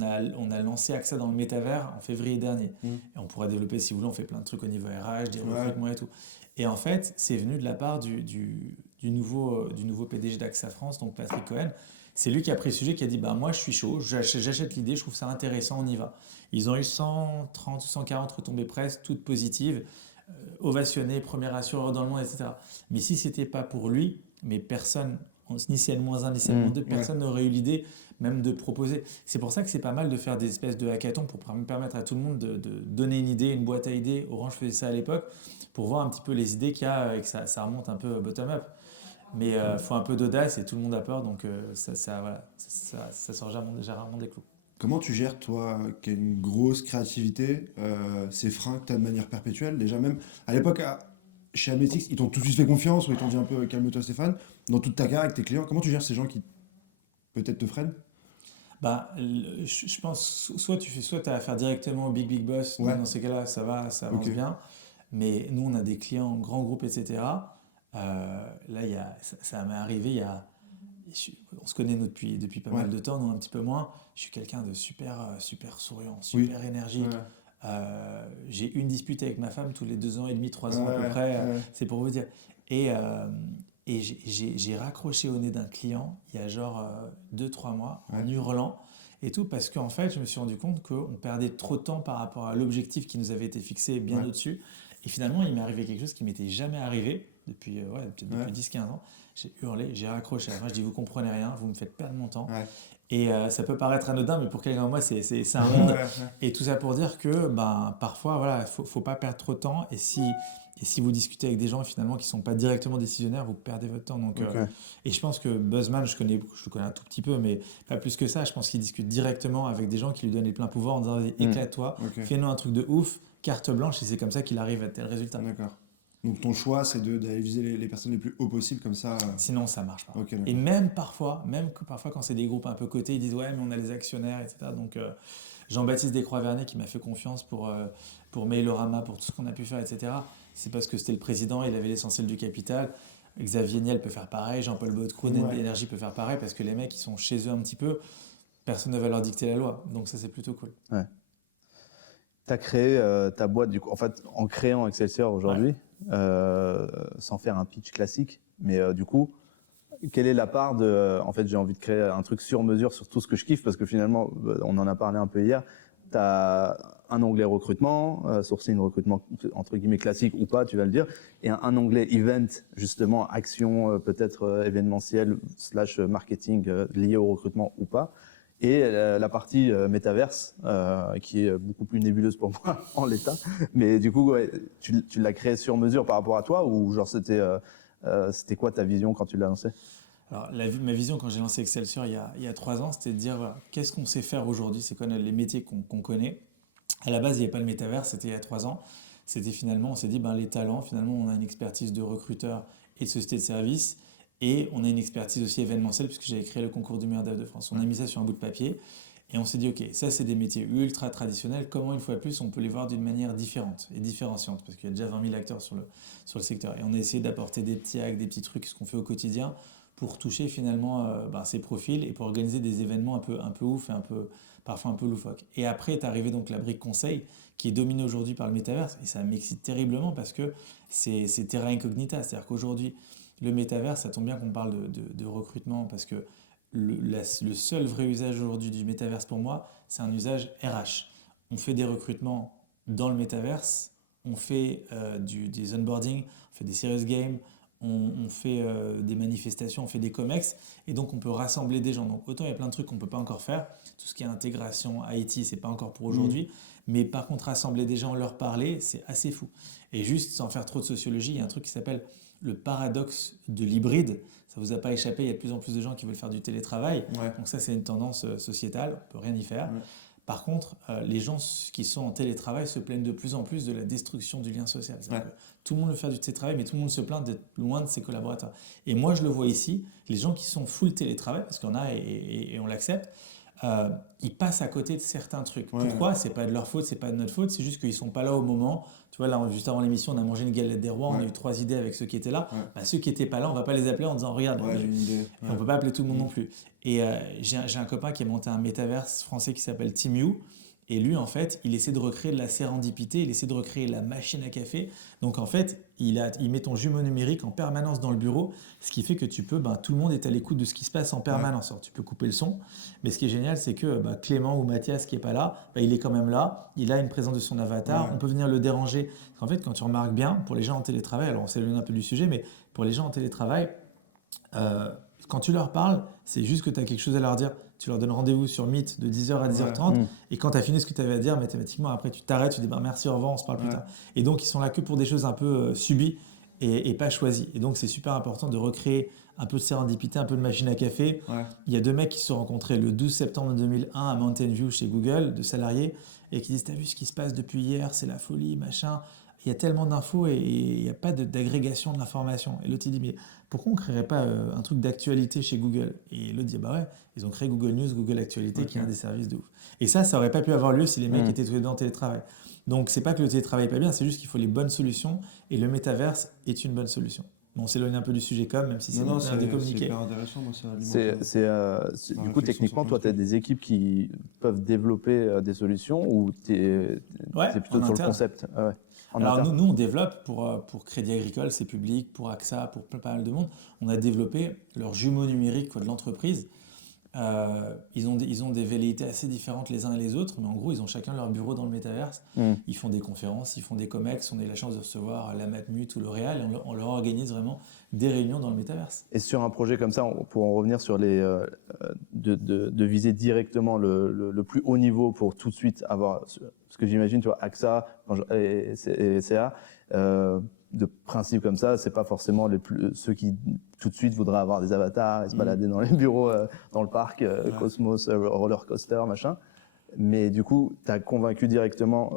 a lancé AXA dans le métavers en février dernier. Et on pourra développer, si vous voulez, on fait plein de trucs au niveau RH, des recrutements et tout. Et en fait, c'est venu de la part du nouveau PDG d'AXA France, donc Patrick Cohen. C'est lui qui a pris le sujet, qui a dit bah, moi je suis chaud, j'achète l'idée, je trouve ça intéressant, on y va. Ils ont eu 130 ou 140 retombées presse, toutes positives, ovationnés, premier assureur dans le monde, etc. Mais si ce n'était pas pour lui, mais personne, ni CN-1, ni CN-2, personne n'aurait eu l'idée même de proposer. C'est pour ça que c'est pas mal de faire des espèces de hackathons pour permettre à tout le monde de donner une idée, une boîte à idées. Orange faisait ça à l'époque pour voir un petit peu les idées qu'il y a et que ça remonte un peu bottom-up. Mais il faut un peu d'audace et tout le monde a peur, donc ça sort généralement des clous. Comment tu gères, toi, qui as une grosse créativité, ces freins que tu as de manière perpétuelle? Déjà, même à l'époque, chez Ametix, ils t'ont tout de suite fait confiance ou ils t'ont dit un peu calme-toi, Stéphane. Dans toute ta carrière avec tes clients, comment tu gères ces gens qui peut-être te freinent? Bah, je pense soit tu as affaire directement au big boss, Ouais. dans ces cas-là, ça avance Ok. bien. Mais nous, on a des clients, grands groupes, etc. Là, ça m'est arrivé, on se connaît nous, depuis pas mal de temps, nous un petit peu moins. Je suis quelqu'un de super souriant, super énergique. J'ai une dispute avec ma femme tous les 2 ans et demi, 3 ans à peu près, c'est pour vous dire. Et, j'ai raccroché au nez d'un client il y a genre 2-3 mois en hurlant et tout parce qu'en fait, je me suis rendu compte qu'on perdait trop de temps par rapport à l'objectif qui nous avait été fixé bien au-dessus. Et finalement, il m'est arrivé quelque chose qui m'était jamais arrivé depuis, peut-être depuis 10-15 ans. J'ai hurlé, j'ai raccroché. Moi, je dis, vous comprenez rien, vous me faites perdre mon temps. Et ça peut paraître anodin, mais pour quelqu'un comme moi, c'est un monde. Et tout ça pour dire que parfois, voilà, faut pas perdre trop de temps. Et si vous discutez avec des gens finalement qui ne sont pas directement décisionnaires, vous perdez votre temps. Donc, et je pense que Buzzman, je le connais un tout petit peu, mais pas plus que ça. Je pense qu'il discute directement avec des gens qui lui donnent les pleins pouvoirs en disant éclate-toi, fais-nous un truc de ouf, carte blanche, et c'est comme ça qu'il arrive à tel résultat. D'accord. Donc ton choix, c'est d'aller viser les personnes les plus haut possible, comme ça. Sinon, ça marche pas. Ok, et même parfois quand c'est des groupes un peu cotés, ils disent ouais, mais on a les actionnaires, etc. Donc Jean-Baptiste Descroix-Vernet qui m'a fait confiance pour Mailorama, pour tout ce qu'on a pu faire, etc. C'est parce que c'était le président, il avait l'essentiel du capital. Xavier Niel peut faire pareil, Jean-Paul Baudecroux d'Énergie peut faire pareil, parce que les mecs, ils sont chez eux un petit peu, personne ne va leur dicter la loi. Donc ça, c'est plutôt cool. Ouais. Tu as créé ta boîte, du coup, en fait, en créant Excelsior aujourd'hui, sans faire un pitch classique, mais du coup, quelle est la part de... en fait, j'ai envie de créer un truc sur mesure sur tout ce que je kiffe, parce que finalement, on en a parlé un peu hier, tu as un onglet recrutement, sourcing recrutement entre guillemets classique ou pas, tu vas le dire, et un onglet event, justement, action peut-être événementielle / marketing lié au recrutement ou pas. Et la partie métaverse, qui est beaucoup plus nébuleuse pour moi en l'état. Mais du coup, tu l'as créé sur mesure par rapport à toi, ou genre c'était quoi ta vision quand tu l'as lancé? Alors, ma vision quand j'ai lancé Excelsior il y a 3 ans, c'était de dire voilà, qu'est-ce qu'on sait faire aujourd'hui, c'est quoi les métiers qu'on connaît. À la base, il n'y avait pas le métaverse, c'était il y a 3 ans. C'était finalement, on s'est dit, les talents, finalement, on a une expertise de recruteur et de société de services. Et on a une expertise aussi événementielle, puisque j'avais créé le concours du meilleur dev de France. On a mis ça sur un bout de papier et on s'est dit, OK, ça, c'est des métiers ultra traditionnels. Comment, une fois de plus, on peut les voir d'une manière différente et différenciante? Parce qu'il y a déjà 20 000 acteurs sur le secteur. Et on a essayé d'apporter des petits hacks, des petits trucs, ce qu'on fait au quotidien, pour toucher finalement ces profils et pour organiser des événements un peu ouf et parfois un peu loufoques. Et après est arrivé donc la brique conseil, qui est dominée aujourd'hui par le métaverse. Et ça m'excite terriblement parce que c'est terra incognita. C'est-à-dire qu'aujourd'hui, le métaverse, ça tombe bien qu'on parle de recrutement parce que le seul vrai usage aujourd'hui du métaverse pour moi, c'est un usage RH. On fait des recrutements dans le métaverse, on fait des onboarding, on fait des serious games, on fait des manifestations, on fait des comex, et donc on peut rassembler des gens. Donc autant il y a plein de trucs qu'on ne peut pas encore faire, tout ce qui est intégration, IT, c'est pas encore pour aujourd'hui, mais par contre rassembler des gens, leur parler, c'est assez fou. Et juste sans faire trop de sociologie, il y a un truc qui s'appelle le paradoxe de l'hybride. Ça vous a pas échappé, il y a de plus en plus de gens qui veulent faire du télétravail. Donc ça, c'est une tendance sociétale, on peut rien y faire. Par contre, les gens qui sont en télétravail se plaignent de plus en plus de la destruction du lien social. C'est-à-dire que tout le monde veut faire du télétravail, mais tout le monde se plaint d'être loin de ses collaborateurs. Et moi, je le vois ici, les gens qui sont full télétravail, parce qu'il y en a et on l'accepte, ils passent à côté de certains trucs. Ouais. Pourquoi? C'est pas de leur faute, c'est pas de notre faute, c'est juste qu'ils sont pas là au moment. Tu vois, là, juste avant l'émission, on a mangé une galette des rois, on a eu 3 idées avec ceux qui étaient là. Ouais. Bah, ceux qui étaient pas là, on va pas les appeler en disant regarde, Ouais, j'ai une idée. et on peut pas appeler tout le monde non plus. Et j'ai un copain qui a monté un métaverse français qui s'appelle TeamU. Et lui, en fait, il essaie de recréer de la sérendipité, il essaie de recréer la machine à café. Donc, en fait, il met ton jumeau numérique en permanence dans le bureau, ce qui fait que tout le monde est à l'écoute de ce qui se passe en permanence. Alors, tu peux couper le son, mais ce qui est génial, c'est que Clément ou Mathias, qui n'est pas là, il est quand même là, il a une présence de son avatar, Ouais. on peut venir le déranger. En fait, quand tu remarques bien, pour les gens en télétravail, alors on s'éloigne un peu du sujet, mais pour les gens en télétravail, quand tu leur parles, c'est juste que tu as quelque chose à leur dire. Tu leur donnes rendez-vous sur Meet de 10h à 10h30 et quand tu as fini ce que tu avais à dire, mathématiquement, après tu t'arrêtes, tu dis merci, au revoir, on se parle plus tard. Et donc, ils sont là que pour des choses un peu subies et pas choisies. Et donc, c'est super important de recréer un peu de sérendipité, un peu de machine à café. Ouais. Il y a 2 mecs qui se sont rencontrés le 12 septembre 2001 à Mountain View chez Google, de salariés, et qui disent t'as vu ce qui se passe depuis hier, c'est la folie, machin. Il y a tellement d'infos et il n'y a pas d'agrégation de l'information. Et l'autre, il dit, mais pourquoi on ne créerait pas un truc d'actualité chez Google? Et l'autre dit, bah ouais, ils ont créé Google News, Google Actualité, qui est un des services de ouf. Et ça n'aurait pas pu avoir lieu si les mecs étaient tous les deux en télétravail. Donc, c'est pas que le télétravail n'est pas bien, c'est juste qu'il faut les bonnes solutions et le métaverse est une bonne solution. Bon, on s'éloigne un peu du sujet même si c'est Non, un des c'est communiqués. hyper intéressant. Moi, ça alimente, Du coup, réflexion techniquement, sur toi, plein tu de as des équipes qui peuvent développer des solutions ou tu es plutôt en sur interne. le concept? Ouais. En Alors interne. nous, on développe pour Crédit Agricole, c'est public, pour AXA, pour pas mal de monde, on a développé leur jumeau numérique de l'entreprise. Ils ont des velléités assez différentes les uns et les autres, mais en gros, ils ont chacun leur bureau dans le métaverse. Ils font des conférences, ils font des comex. On a eu la chance de recevoir la Matmut ou L'Oréal et on leur organise vraiment des réunions dans le métaverse. Et sur un projet comme ça, pour en revenir sur de viser directement le plus haut niveau pour tout de suite avoir, ce que j'imagine, tu vois, AXA et CA, de principe comme ça, c'est pas forcément ceux qui tout de suite voudraient avoir des avatars et se balader dans les bureaux, dans le parc, Cosmos, roller coaster, machin. Mais du coup, tu as convaincu directement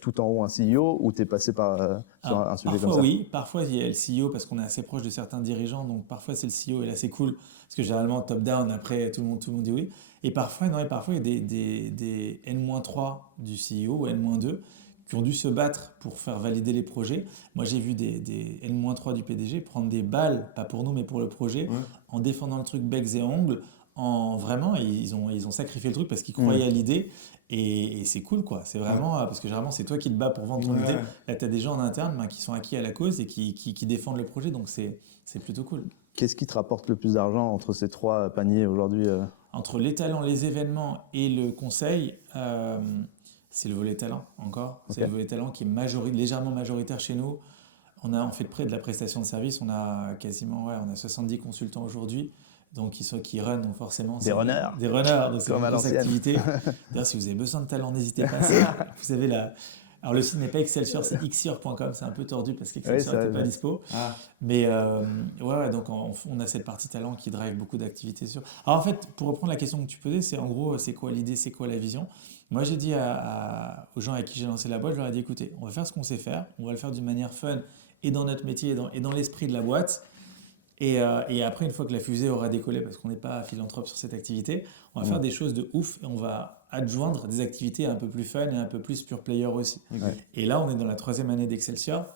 tout en haut un CEO ou tu es passé sur un sujet comme ça? Parfois oui, parfois il y a le CEO parce qu'on est assez proche de certains dirigeants, donc parfois c'est le CEO et là c'est cool parce que généralement top-down, après tout le monde dit oui. Et parfois, il y a des N-3 du CEO ou N-2 qui ont dû se battre pour faire valider les projets. Moi j'ai vu des N-3 du PDG prendre des balles, pas pour nous mais pour le projet, en défendant le truc becs et ongles. Vraiment, ils ont sacrifié le truc parce qu'ils croyaient à l'idée et c'est cool quoi. C'est vraiment parce que généralement c'est toi qui te bats pour vendre ton idée. Là, tu as des gens en interne qui sont acquis à la cause et qui défendent le projet, donc c'est plutôt cool. Qu'est-ce qui te rapporte le plus d'argent entre ces 3 paniers aujourd'hui? Entre les talents, les événements et le conseil, c'est le volet talent encore. C'est le volet talent qui est légèrement majoritaire chez nous. On fait près de la prestation de service. On a quasiment on a 70 consultants aujourd'hui. Donc, qui run, donc forcément. Des runners. Des runners, donc c'est Comme à une grosse l'ancienne. activité. D'ailleurs, si vous avez besoin de talent, n'hésitez pas. Vous avez alors, le site n'est pas Excelsior, c'est Xior.com. C'est un peu tordu parce qu'Excelsior n'était pas dispo. Mais donc on a cette partie talent qui drive beaucoup d'activités sur. Alors, en fait, pour reprendre la question que tu posais, c'est en gros, c'est quoi l'idée, c'est quoi la vision? Moi, j'ai dit aux gens avec qui j'ai lancé la boîte, je leur ai dit, écoutez, on va faire ce qu'on sait faire, on va le faire d'une manière fun et dans notre métier et dans l'esprit de la boîte. Et après, une fois que la fusée aura décollé, parce qu'on n'est pas philanthrope sur cette activité, on va faire des choses de ouf et on va adjoindre des activités un peu plus fun et un peu plus pure player aussi. Et là, on est dans la 3e année d'Excelsior.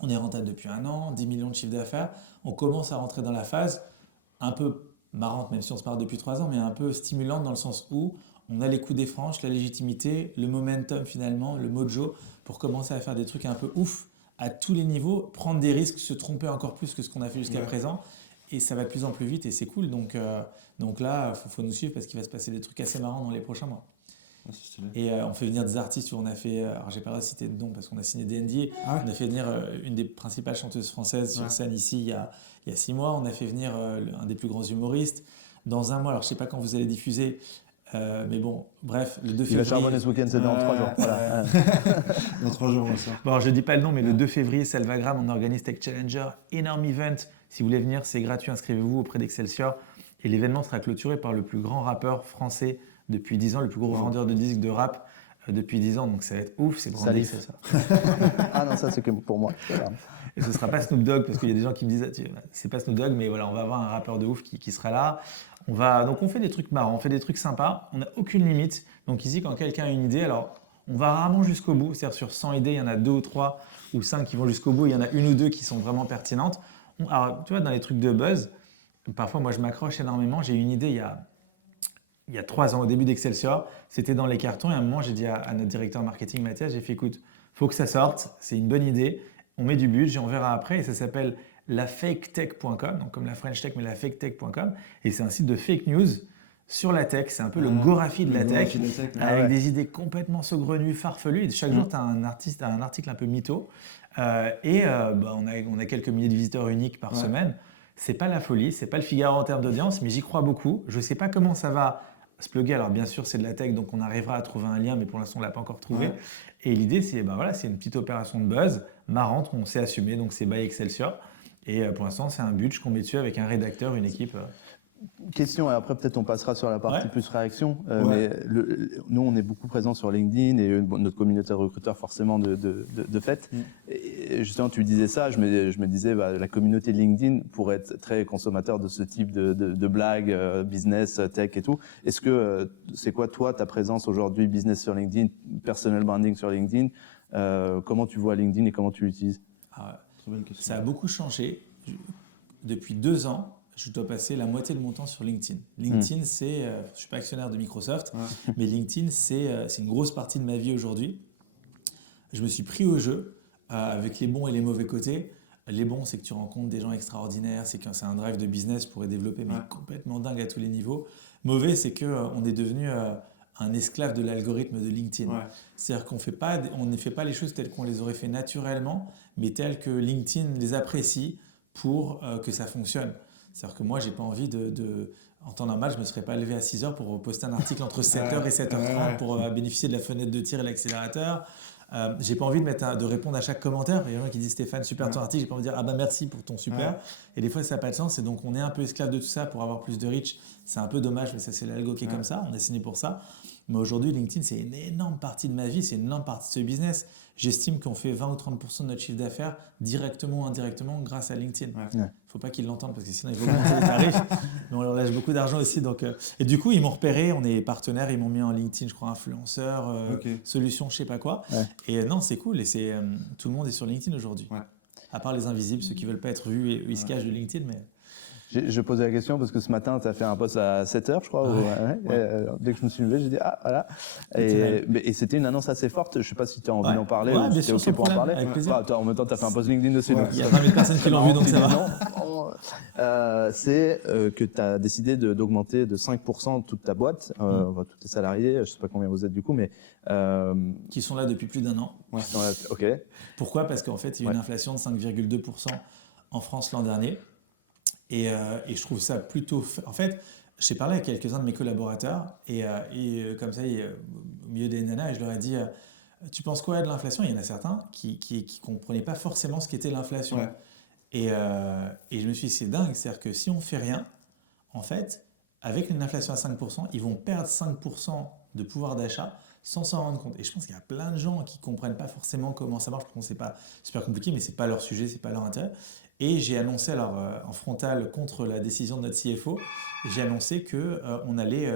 On est rentable depuis 1 an, 10 millions de chiffre d'affaires. On commence à rentrer dans la phase un peu marrante, même si on se parle depuis 3 ans, mais un peu stimulante dans le sens où on a les coups des franches, la légitimité, le momentum finalement, le mojo, pour commencer à faire des trucs un peu ouf à tous les niveaux, prendre des risques, se tromper encore plus que ce qu'on a fait jusqu'à présent. Et ça va de plus en plus vite et c'est cool. Donc là, faut nous suivre parce qu'il va se passer des trucs assez marrants dans les prochains mois. Et on fait venir des artistes. On a fait, alors j'ai pas le droit de citer de nom parce qu'on a signé des NDA. On a fait venir une des principales chanteuses françaises sur scène ici il y a 6 mois. On a fait venir un des plus grands humoristes. Dans 1 mois, alors je sais pas quand vous allez diffuser, mais bon, bref, le 2 février. Il va charbonner ce week-end, c'est dans 3 jours. Voilà. Dans 3 jours, on va ça. Bon, alors, je ne dis pas le nom, mais le 2 février, Salvagram, on organise Tech Challenger, énorme event. Si vous voulez venir, c'est gratuit, inscrivez-vous auprès d'Excelsior. Et l'événement sera clôturé par le plus grand rappeur français depuis 10 ans, le plus gros vendeur de disques de rap depuis 10 ans. Donc ça va être ouf, c'est Salif. ça. Ah non, ça c'est que pour moi. Et ce sera pas Snoop Dogg, parce qu'il y a des gens qui me disent, c'est pas Snoop Dogg, mais voilà, on va avoir un rappeur de ouf qui sera là. Donc on fait des trucs marrants, on fait des trucs sympas, on n'a aucune limite. Donc ici, quand quelqu'un a une idée, alors on va rarement jusqu'au bout. C'est-à-dire sur 100 idées, il y en a 2 ou 3 ou 5 qui vont jusqu'au bout, il y en a une ou deux qui sont vraiment pertinentes. Alors tu vois, dans les trucs de buzz, parfois moi je m'accroche énormément. J'ai eu une idée il y a 3 ans, au début d'Excelsior, c'était dans les cartons et à un moment j'ai dit à notre directeur marketing Mathias, j'ai fait écoute, faut que ça sorte, c'est une bonne idée, on met du budget, on verra après et ça s'appelle lafaketech.com, donc comme la French Tech mais lafaketech.com et c'est un site de fake news sur la tech, c'est un peu le Gorafi de la tech, avec des idées complètement saugrenues, farfelues et chaque jour tu as un article un peu mytho on a quelques milliers de visiteurs uniques par semaine. C'est pas la folie, c'est pas le Figaro en termes d'audience, mais j'y crois beaucoup. Je sais pas comment ça va se plugger. Alors bien sûr, c'est de la tech, donc on arrivera à trouver un lien, mais pour l'instant, on l'a pas encore trouvé. Et l'idée, c'est c'est une petite opération de buzz marrante, on s'est assumé, donc c'est by Excelsior. Et pour l'instant, c'est un budget qu'on met dessus avec un rédacteur, une équipe. Question, et après peut-être on passera sur la partie plus réaction, mais nous on est beaucoup présents sur LinkedIn et notre communauté de recruteurs forcément de fait. Et justement tu disais ça, je me disais la communauté LinkedIn pourrait être très consommateur de ce type de blagues, business, tech et tout. Est-ce que c'est quoi toi ta présence aujourd'hui business sur LinkedIn, personal branding sur LinkedIn, comment tu vois LinkedIn et comment tu l'utilises? Très bonne question. Ça a beaucoup changé. Depuis 2 ans, je dois passer la moitié de mon temps sur LinkedIn. LinkedIn, c'est, je ne suis pas actionnaire de Microsoft, mais LinkedIn, c'est une grosse partie de ma vie aujourd'hui. Je me suis pris au jeu avec les bons et les mauvais côtés. Les bons, c'est que tu rencontres des gens extraordinaires, c'est un drive de business pour les développer, mais complètement dingue à tous les niveaux. Mauvais, c'est qu'on est devenu un esclave de l'algorithme de LinkedIn. C'est-à-dire qu'on ne fait pas les choses telles qu'on les aurait fait naturellement, mais telles que LinkedIn les apprécie pour que ça fonctionne. C'est-à-dire que moi, j'ai pas envie en temps normal, je ne me serais pas levé à 6h pour poster un article entre 7h et 7h30 pour bénéficier de la fenêtre de tir et l'accélérateur. J'ai pas envie de répondre à chaque commentaire. Il y a des gens qui disent Stéphane, super ton article. J'ai pas envie de dire merci pour ton super. Et des fois, ça n'a pas de sens. Et donc, on est un peu esclave de tout ça pour avoir plus de reach. C'est un peu dommage, mais ça, c'est l'algo qui est comme ça. On est signé pour ça. Mais aujourd'hui, LinkedIn, c'est une énorme partie de ma vie. C'est une énorme partie de ce business. J'estime qu'on fait 20 ou 30% de notre chiffre d'affaires directement ou indirectement grâce à LinkedIn. Faut pas qu'ils l'entendent parce que sinon ils vont augmenter les tarifs. Mais on leur lâche beaucoup d'argent aussi. Donc, et du coup, ils m'ont repéré. On est partenaires. Ils m'ont mis en LinkedIn, je crois, influenceur, solution, je sais pas quoi. Et non, c'est cool. Et tout le monde est sur LinkedIn aujourd'hui. À part les invisibles, ceux qui veulent pas être vus et ils se cachent de LinkedIn. Mais Je posais la question parce que ce matin, tu as fait un post à 7h, je crois. Dès que je me suis levé, j'ai dit voilà. Et c'était une annonce assez forte. Je ne sais pas si tu as envie d'en parler ou si tu es OK pour en parler. Avec plaisir. En même temps, tu as fait un post LinkedIn dessus. Il y a 20 000 personnes qui l'ont vu, donc ça va. C'est que tu as décidé d'augmenter de 5% toute ta boîte, tous tes salariés. Je ne sais pas combien vous êtes du coup, mais. Qui sont là depuis plus d'1 an. OK. Pourquoi? Parce qu'en fait, il y a eu une inflation de 5,2% en France l'an dernier. Et je trouve ça plutôt... En fait, j'ai parlé à quelques-uns de mes collaborateurs et comme ça, au milieu des nanas, et je leur ai dit tu penses quoi de l'inflation? Il y en a certains qui ne comprenaient pas forcément ce qu'était l'inflation. Et je me suis dit, c'est dingue, c'est-à-dire que si on ne fait rien, en fait, avec une inflation à 5%, ils vont perdre 5% de pouvoir d'achat sans s'en rendre compte. Et je pense qu'il y a plein de gens qui ne comprennent pas forcément comment ça marche. Je pense que ce n'est pas super compliqué, mais ce n'est pas leur sujet, ce n'est pas leur intérêt. Et j'ai annoncé, alors en frontal contre la décision de notre CFO, j'ai annoncé qu'on allait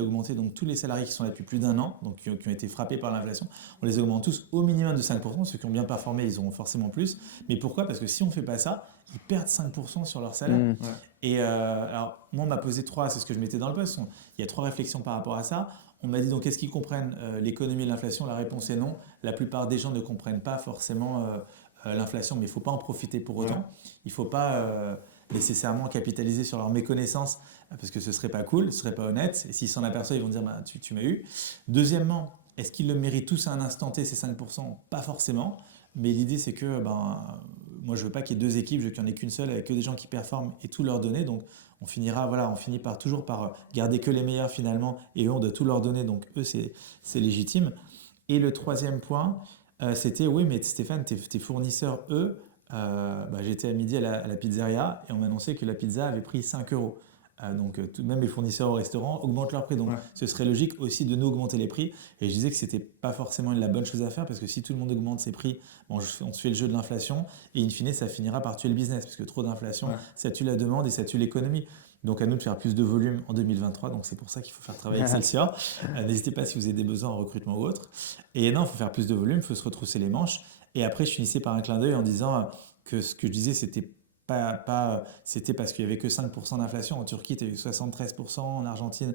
augmenter donc, tous les salariés qui sont là depuis plus d'1 an, donc qui ont été frappés par l'inflation, on les augmente tous au minimum de 5%. Ceux qui ont bien performé, ils auront forcément plus. Mais pourquoi? Parce que si on ne fait pas ça, ils perdent 5% sur leur salaire. Et alors, moi, on m'a posé c'est ce que je mettais dans le post, il y a 3 réflexions par rapport à ça. On m'a dit donc est-ce qu'ils comprennent l'économie et l'inflation? La réponse est non. La plupart des gens ne comprennent pas forcément l'inflation, mais il ne faut pas en profiter pour autant. Il ne faut pas nécessairement capitaliser sur leur méconnaissance parce que ce ne serait pas cool, ce ne serait pas honnête. Et s'ils s'en aperçoivent, ils vont dire tu m'as eu. Deuxièmement, est-ce qu'ils le méritent tous à un instant T, ces 5%? Pas forcément. Mais l'idée, c'est que moi, je ne veux pas qu'il y ait 2 équipes, je veux qu'il n'y en ait qu'une seule avec que des gens qui performent et tout leur donner. Donc, on finit toujours par garder que les meilleurs finalement et eux, on doit tout leur donner. Donc, eux, c'est légitime. Et le troisième point, c'était oui, mais Stéphane, tes fournisseurs, eux, j'étais à midi à la pizzeria et on m'a annoncé que la pizza avait pris 5 €. Même les fournisseurs au restaurant augmentent leurs prix. Donc, ce serait logique aussi de nous augmenter les prix. Et je disais que ce n'était pas forcément la bonne chose à faire parce que si tout le monde augmente ses prix, on se fait le jeu de l'inflation et in fine, ça finira par tuer le business parce que trop d'inflation, ça tue la demande et ça tue l'économie. Donc, à nous de faire plus de volume en 2023. Donc, c'est pour ça qu'il faut faire travailler Excelsior. N'hésitez pas si vous avez des besoins en recrutement ou autre. Et non, il faut faire plus de volume, il faut se retrousser les manches. Et après, je finissais par un clin d'œil en disant que ce que je disais, c'était c'était parce qu'il n'y avait que 5% d'inflation. En Turquie, tu as eu 73%, en Argentine,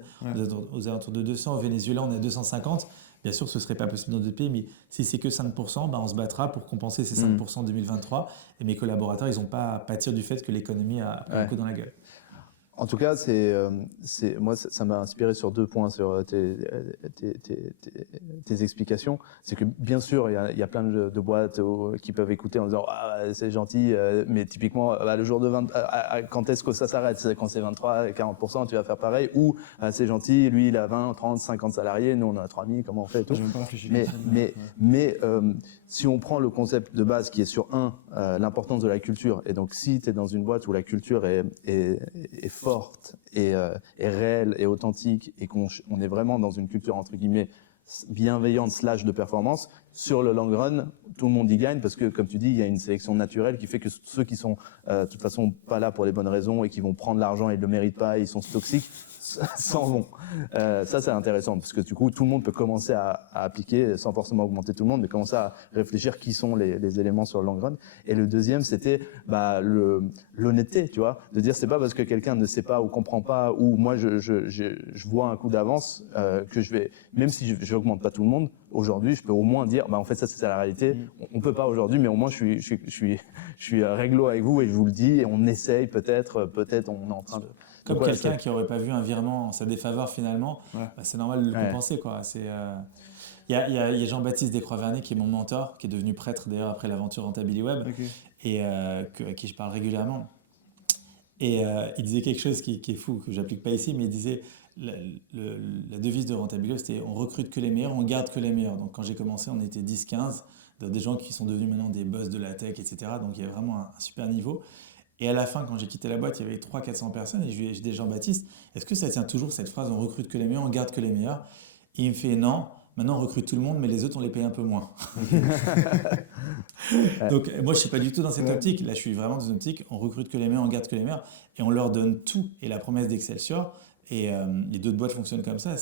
aux alentours de 200, au Venezuela, on est à 250. Bien sûr, ce ne serait pas possible dans d'autres pays, mais si c'est que 5%, on se battra pour compenser ces 5% en 2023. Et mes collaborateurs, ils n'ont pas à pâtir du fait que l'économie a pris un coup dans la gueule. En tout cas, moi, ça m'a inspiré sur 2 points sur tes explications. C'est que bien sûr, il y a plein de boîtes qui peuvent écouter en disant c'est gentil, mais typiquement le jour de 20, quand est-ce que ça s'arrête? Quand c'est 23, 40%, tu vas faire pareil. Ou c'est gentil, lui il a 20, 30, 50 salariés, nous on en a 3000, comment on fait et tout. Mais si on prend le concept de base qui est sur l'importance de la culture, et donc si tu es dans une boîte où la culture est forte et réelle et authentique et qu'on est vraiment dans une culture entre guillemets bienveillante / de performance, sur le long run, tout le monde y gagne parce que, comme tu dis, il y a une sélection naturelle qui fait que ceux qui sont de toute façon pas là pour les bonnes raisons et qui vont prendre l'argent et ne le méritent pas, ils sont toxiques, s'en vont. Ça, c'est intéressant parce que du coup, tout le monde peut commencer à appliquer, sans forcément augmenter tout le monde, mais commencer à réfléchir qui sont les éléments sur le long run. Et le deuxième, c'était l'honnêteté, tu vois, de dire c'est pas parce que quelqu'un ne sait pas ou comprend pas ou moi je vois un coup d'avance que je vais, même si je n'augmente pas tout le monde, aujourd'hui, je peux au moins dire, en fait, ça c'est la réalité. On peut pas aujourd'hui, mais au moins je suis réglo avec vous et je vous le dis et on essaye peut-être on est en train de. Comme quelqu'un qui n'aurait pas vu un virement en sa défaveur finalement, c'est normal de le compenser, quoi. Il y a Jean-Baptiste Descroix-Vernet qui est mon mentor, qui est devenu prêtre d'ailleurs après l'aventure Rentability Web, et à qui je parle régulièrement. Et il disait quelque chose qui est fou, que j'applique pas ici, mais il disait la devise de Rentability Web, c'était on recrute que les meilleurs, on garde que les meilleurs. Donc quand j'ai commencé, on était 10-15, des gens qui sont devenus maintenant des boss de la tech, etc. Donc il y a vraiment un super niveau. Et à la fin, quand j'ai quitté la boîte, il y avait 300-400 personnes et je lui ai dit Jean-Baptiste, est-ce que ça tient toujours cette phrase on recrute que les meilleurs, on garde que les meilleurs? Et il me fait non, maintenant on recrute tout le monde, mais les autres on les paye un peu moins. Donc moi je ne suis pas du tout dans cette optique, là je suis vraiment dans une optique on recrute que les meilleurs, on garde que les meilleurs et on leur donne tout. Et la promesse d'Excelsior, et les d'autres boîtes fonctionnent comme ça,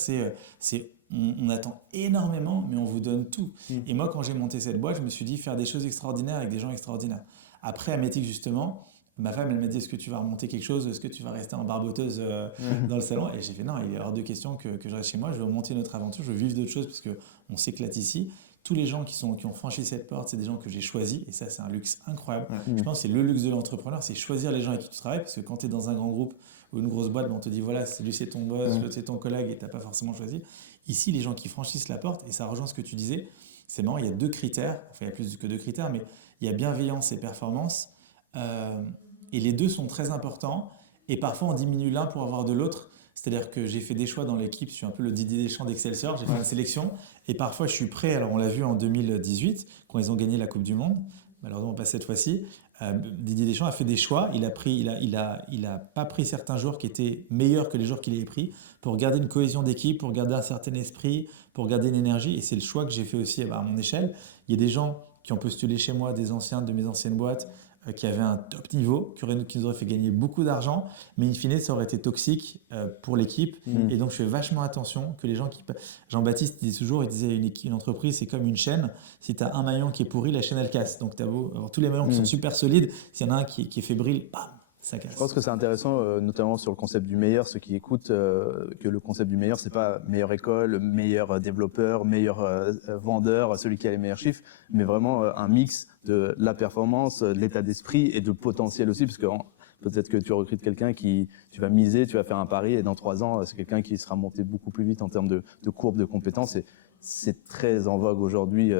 on attend énormément, mais on vous donne tout. Et moi quand j'ai monté cette boîte, je me suis dit faire des choses extraordinaires avec des gens extraordinaires. Après Améthique justement, ma femme, elle m'a dit, est-ce que tu vas remonter quelque chose? Est-ce que tu vas rester en barboteuse dans le salon? Et j'ai fait, non, il est hors de question que je reste chez moi. Je veux remonter notre aventure, je veux vivre d'autres choses parce qu'on s'éclate ici. Tous les gens qui ont franchi cette porte, c'est des gens que j'ai choisis. Et ça, c'est un luxe incroyable. Je pense que c'est le luxe de l'entrepreneur, c'est choisir les gens avec qui tu travailles. Parce que quand tu es dans un grand groupe ou une grosse boîte, on te dit, voilà, lui c'est ton boss, l'autre c'est ton collègue et tu n'as pas forcément choisi. Ici, les gens qui franchissent la porte, et ça rejoint ce que tu disais, c'est marrant, il y a 2 critères. Enfin, il y a plus que 2 critères, mais il y a bienveillance et performance. Et les 2 sont très importants et parfois on diminue l'un pour avoir de l'autre. C'est-à-dire que j'ai fait des choix dans l'équipe, je suis un peu le Didier Deschamps d'Excelsior, j'ai fait une sélection et parfois je suis prêt, alors on l'a vu en 2018 quand ils ont gagné la Coupe du Monde, malheureusement pas cette fois-ci, Didier Deschamps a fait des choix, il a pas pris certains joueurs qui étaient meilleurs que les joueurs qu'il avait pris pour garder une cohésion d'équipe, pour garder un certain esprit, pour garder une énergie et c'est le choix que j'ai fait aussi à mon échelle. Il y a des gens qui ont postulé chez moi, des anciens de mes anciennes boîtes, qui avait un top niveau, qui nous aurait fait gagner beaucoup d'argent, mais in fine, ça aurait été toxique pour l'équipe. Et donc, je fais vachement attention que les gens qui... Jean-Baptiste disait toujours, il disait une entreprise, c'est comme une chaîne. Si tu as un maillon qui est pourri, la chaîne, elle casse. Donc, tu as beau avoir tous les maillons qui sont super solides, s'il y en a un qui est fébrile, bam, ça casse. Je pense que c'est intéressant, notamment sur le concept du meilleur, ceux qui écoutent, que le concept du meilleur, c'est pas meilleure école, meilleur développeur, meilleur vendeur, celui qui a les meilleurs chiffres, mais vraiment un mix de la performance, de l'état d'esprit et de potentiel aussi, parce que peut-être que tu recrutes quelqu'un tu vas miser, tu vas faire un pari et dans 3 ans, c'est quelqu'un qui sera monté beaucoup plus vite en termes de courbe de compétences. Et c'est très en vogue aujourd'hui,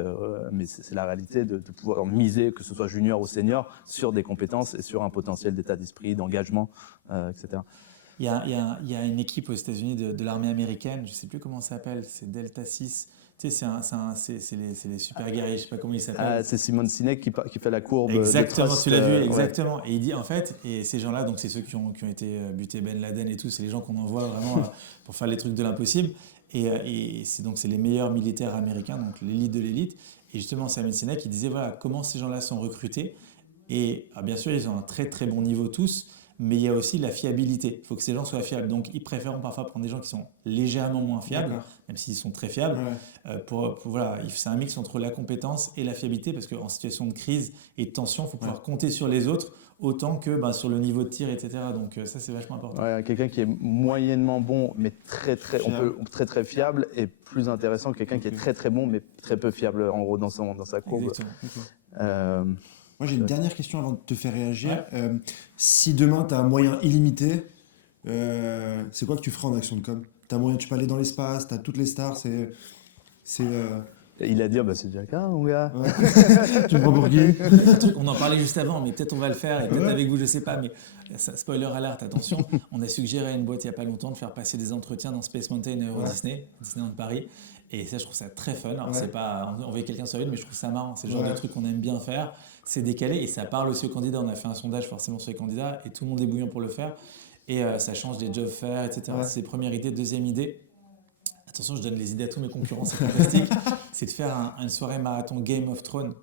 mais c'est la réalité de pouvoir miser, que ce soit junior ou senior, sur des compétences et sur un potentiel d'état d'esprit, d'engagement, etc. Il y a une équipe aux États-Unis de l'armée américaine, je ne sais plus comment ça s'appelle, c'est Delta 6. Tu sais, c'est les super guerriers, je sais pas comment ils s'appellent. Ah, c'est Simon Sinek qui fait la courbe Exactement, de trust, tu l'as vu, ouais. exactement. Et il dit, en fait, et ces gens-là, donc c'est ceux qui ont été butés Ben Laden et tout, c'est les gens qu'on envoie vraiment pour faire les trucs de l'impossible. Et c'est les meilleurs militaires américains, donc l'élite de l'élite. Et justement, Simon Sinek, il disait, voilà, comment ces gens-là sont recrutés. Et bien sûr, ils ont un très très bon niveau tous, mais il y a aussi la fiabilité. Il faut que ces gens soient fiables. Donc, ils préfèrent parfois prendre des gens qui sont légèrement moins fiables, D'accord. même s'ils sont très fiables. Ouais. Voilà, c'est un mix entre la compétence et la fiabilité, parce qu'en situation de crise et de tension, il faut pouvoir compter sur les autres autant que sur le niveau de tir, etc. Donc, ça, c'est vachement important. Ouais, quelqu'un qui est moyennement bon, mais très très fiable, est plus intéressant que quelqu'un qui est très très bon, mais très peu fiable en gros dans sa courbe. Exactement. Moi, j'ai une dernière question avant de te faire réagir. Si demain, tu as un moyen illimité, c'est quoi que tu feras en action de com? Tu peux aller dans l'espace, tu as toutes les stars, Il a dit, c'est déjà le cas, mon gars. Ouais. Tu me prends pour qui? On en parlait juste avant, mais peut-être on va le faire, et peut-être avec vous, je sais pas, mais spoiler alert, attention, on a suggéré à une boîte il n'y a pas longtemps de faire passer des entretiens dans Space Mountain et Euro Disneyland Paris, et ça je trouve ça très fun. Alors c'est pas envoyer quelqu'un sur l'île, mais je trouve ça marrant, c'est le genre de truc qu'on aime bien faire, c'est décalé, et ça parle aussi aux candidats. On a fait un sondage forcément sur les candidats, et tout le monde est bouillant pour le faire, et ça change des job fairs, etc. C'est première idée. Deuxième idée, attention, je donne les idées à tous mes concurrents, c'est fantastique. C'est de faire une soirée marathon Game of Thrones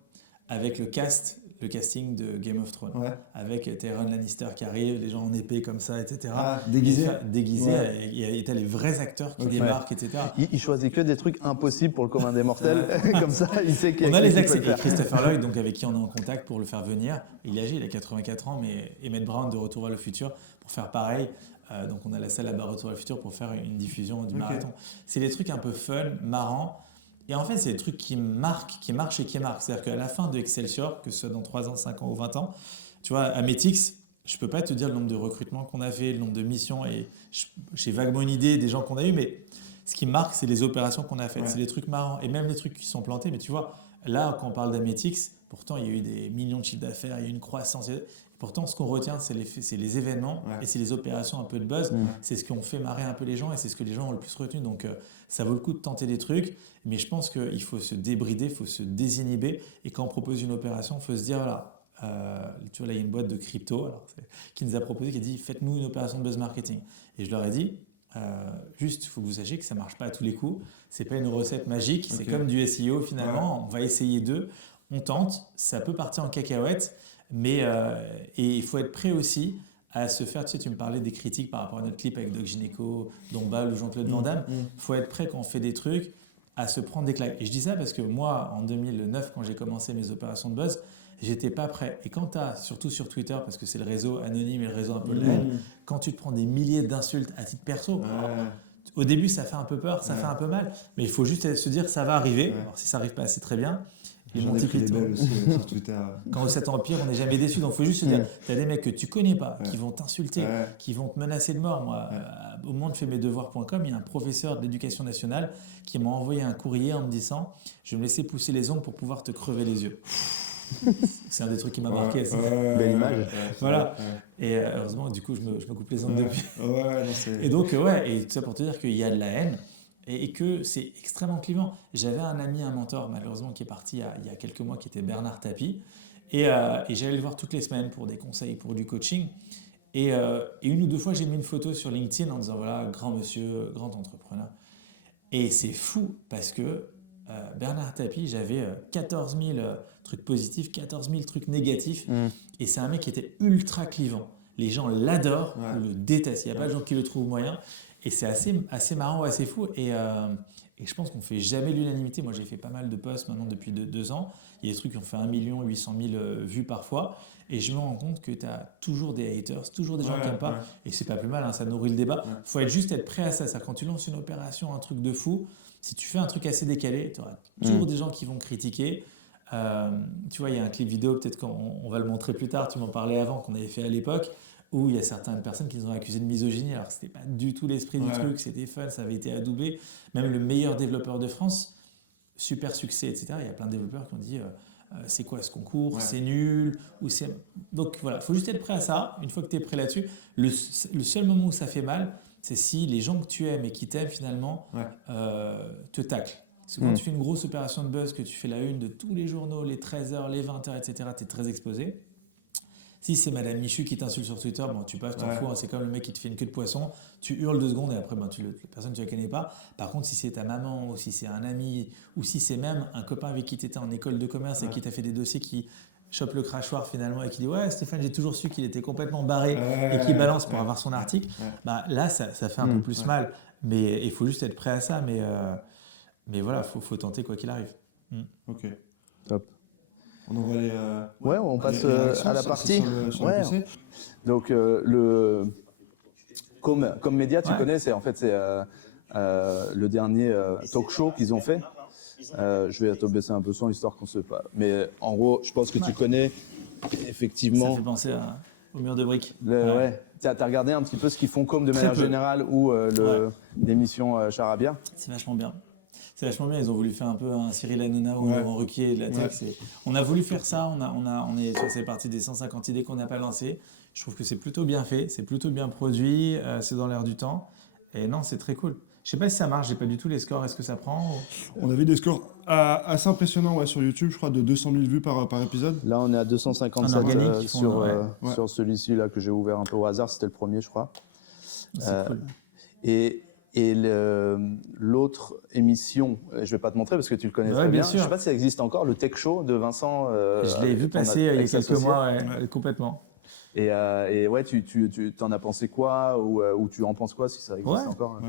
avec le casting de Game of Thrones. Avec Tyrion Lannister qui arrive, les gens en épée comme ça, etc. Déguisés. Et t'as les vrais acteurs qui débarquent, etc. Il choisit que des trucs impossibles pour le commun des mortels. Comme ça, il sait qu'il On a les accès. peut le Et faire. Christopher Lloyd, donc, avec qui on est en contact pour le faire venir, il est âgé, il a 84 ans, mais Emmett Brown de Retour vers le futur pour faire pareil. Donc on a la salle là-bas Retour vers le futur pour faire une diffusion du marathon. C'est des trucs un peu fun, marrants. Et en fait, c'est des trucs qui marquent, qui marchent et qui marquent. C'est-à-dire qu'à la fin de Excelsior, que ce soit dans 3 ans, 5 ans ou 20 ans, tu vois, à Metix, je ne peux pas te dire le nombre de recrutements qu'on a fait, le nombre de missions, et j'ai vaguement une idée des gens qu'on a eu, mais ce qui marque, c'est les opérations qu'on a faites. C'est les trucs marrants, et même les trucs qui sont plantés. Mais tu vois, là, quand on parle d'Ametix, pourtant, il y a eu des millions de chiffres d'affaires, il y a eu une croissance. Pourtant, ce qu'on retient, c'est les événements et c'est les opérations un peu de buzz. C'est ce qui ont fait marrer un peu les gens et c'est ce que les gens ont le plus retenu. Donc, ça vaut le coup de tenter des trucs. Mais je pense qu'il faut se débrider, il faut se désinhiber. Et quand on propose une opération, il faut se dire, voilà, tu vois, là, il y a une boîte de crypto qui nous a proposé, qui a dit, faites-nous une opération de buzz marketing. Et je leur ai dit, juste, il faut que vous sachiez que ça ne marche pas à tous les coups. Ce n'est pas une recette magique. C'est comme du SEO, finalement. On va essayer d'eux. On tente. Ça peut partir en cacahuète. Mais et il faut être prêt aussi à se faire, tu sais, tu me parlais des critiques par rapport à notre clip avec Doc Gynéco, Dombal ou Jean-Claude Van Damme. Il faut être prêt quand on fait des trucs à se prendre des claques. Et je dis ça parce que moi, en 2009, quand j'ai commencé mes opérations de buzz, j'étais pas prêt. Et quand tu as, surtout sur Twitter, parce que c'est le réseau anonyme et le réseau un peu de la haine, quand tu te prends des milliers d'insultes à titre perso, au début, ça fait un peu peur, ça fait un peu mal, mais il faut juste se dire ça va arriver. Alors si ça n'arrive pas, c'est très bien. J'en ai pris des belles aussi sur Twitter. Quand au 7 Empire, on n'est jamais déçu. Donc, il faut juste se dire, tu as des mecs que tu connais pas, qui vont t'insulter, qui vont te menacer de mort. Moi, au moment de faitmesdevoirs.com, il y a un professeur de l'éducation nationale qui m'a envoyé un courrier en me disant, je vais me laisser pousser les ongles pour pouvoir te crever les yeux. C'est un des trucs qui m'a marqué. Belle image. Voilà. Et heureusement, du coup, je me coupe les ongles depuis. Et Et donc, et tout ça pour te dire qu'il y a de la haine. Et que c'est extrêmement clivant. J'avais un ami, un mentor, malheureusement, qui est parti il y a quelques mois, qui était Bernard Tapie. Et j'allais le voir toutes les semaines pour des conseils, pour du coaching. Et une ou deux fois, j'ai mis une photo sur LinkedIn en disant, voilà, grand monsieur, grand entrepreneur. Et c'est fou parce que Bernard Tapie, j'avais 14 000 trucs positifs, 14 000 trucs négatifs. Et c'est un mec qui était ultra clivant. Les gens l'adorent ou le détestent. Il n'y a pas de gens qui le trouvent moyen. Et c'est assez marrant, assez fou. Et je pense qu'on ne fait jamais l'unanimité. Moi, j'ai fait pas mal de posts maintenant depuis 2 ans. Il y a des trucs qui ont fait 1 800 000 vues parfois. Et je me rends compte que tu as toujours des haters, toujours des gens qui n'aiment pas. Et c'est pas plus mal, ça nourrit le débat. Il faut juste être prêt à ça. Quand tu lances une opération, un truc de fou, si tu fais un truc assez décalé, tu auras toujours des gens qui vont critiquer. Tu vois, il y a un clip vidéo, peut-être qu'on va le montrer plus tard. Tu m'en parlais avant, qu'on avait fait à l'époque, où il y a certaines personnes qui nous ont accusés de misogynie, alors que ce n'était pas du tout l'esprit du truc, c'était fun, ça avait été adoubé. Même le meilleur développeur de France, super succès, etc. Il y a plein de développeurs qui ont dit c'est quoi ce concours, c'est nul. Donc voilà, il faut juste être prêt à ça. Une fois que tu es prêt là-dessus, le seul moment où ça fait mal, c'est si les gens que tu aimes et qui t'aiment finalement te taclent. Parce que quand tu fais une grosse opération de buzz, que tu fais la une de tous les journaux, les 13h, les 20h, etc., tu es très exposé. Si c'est Madame Michu qui t'insulte sur Twitter, bon, tu passes, t'en Ouais. fous, hein, c'est comme le mec qui te fait une queue de poisson, tu hurles 2 secondes et après, la personne, tu la connais pas. Par contre, si c'est ta maman ou si c'est un ami ou si c'est même un copain avec qui tu étais en école de commerce et qui t'a fait des dossiers qui chope le crachoir finalement et qui dit ouais Stéphane j'ai toujours su qu'il était complètement barré et qui balance pour avoir son article, bah là ça fait un peu plus mal. Mais il faut juste être prêt à ça. Mais voilà, faut tenter quoi qu'il arrive. Ok. Top. On envoie les. Ouais, on passe les réactions, à la c'est partie. sur le Ouais. PC. Donc comme média, tu Ouais. connais, c'est le dernier talk show qu'ils ont fait. Je vais te baisser un peu son histoire qu'on se parle. Mais en gros, je pense que tu connais Ça effectivement. fait penser au mur de briques. Ouais. T'as regardé un petit peu ce qu'ils font comme de Très manière peu. générale ou l'émission Charabia. C'est vachement bien. C'est vachement bien. Ils ont voulu faire un peu un Cyril Hanouna ou Ouais. Laurent Ruquier de la tech. On a voulu faire ça. On est sur ces parties des 150 idées qu'on n'a pas lancées. Je trouve que c'est plutôt bien fait, c'est plutôt bien produit, c'est dans l'air du temps. Et non, c'est très cool. Je sais pas si ça marche, j'ai pas du tout les scores. Est-ce que ça prend On avait des scores assez impressionnants sur YouTube, je crois, de 200 000 vues par épisode. Là, on est à 257 En organique, ils font, sur celui-ci là que j'ai ouvert un peu au hasard. C'était le premier, je crois. C'est cool. Et l'autre émission, je vais pas te montrer parce que tu le connais Ouais, très bien bien. sûr. Je sais pas si ça existe encore, le Tech Show de Vincent. Je l'ai vu passer il y a avec quelques associé. mois, complètement. Et ouais, tu t'en as pensé quoi ou tu en penses quoi si ça existe Ouais. encore?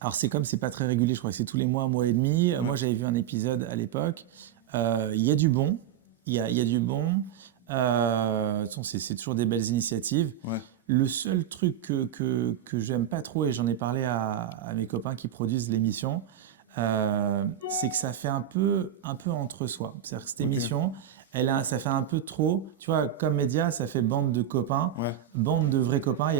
Alors c'est comme c'est pas très régulier, je crois que c'est tous les mois, mois et demi. Moi j'avais vu un épisode à l'époque. Il y a du bon, il y a du bon. De toute façon, c'est toujours des belles initiatives. Ouais. Le seul truc que j'aime pas trop, et j'en ai parlé à mes copains qui produisent l'émission, c'est que ça fait un peu entre soi. C'est-à-dire que cette émission, ça fait un peu trop, tu vois, comme média, ça fait bande de copains, bande de vrais copains, il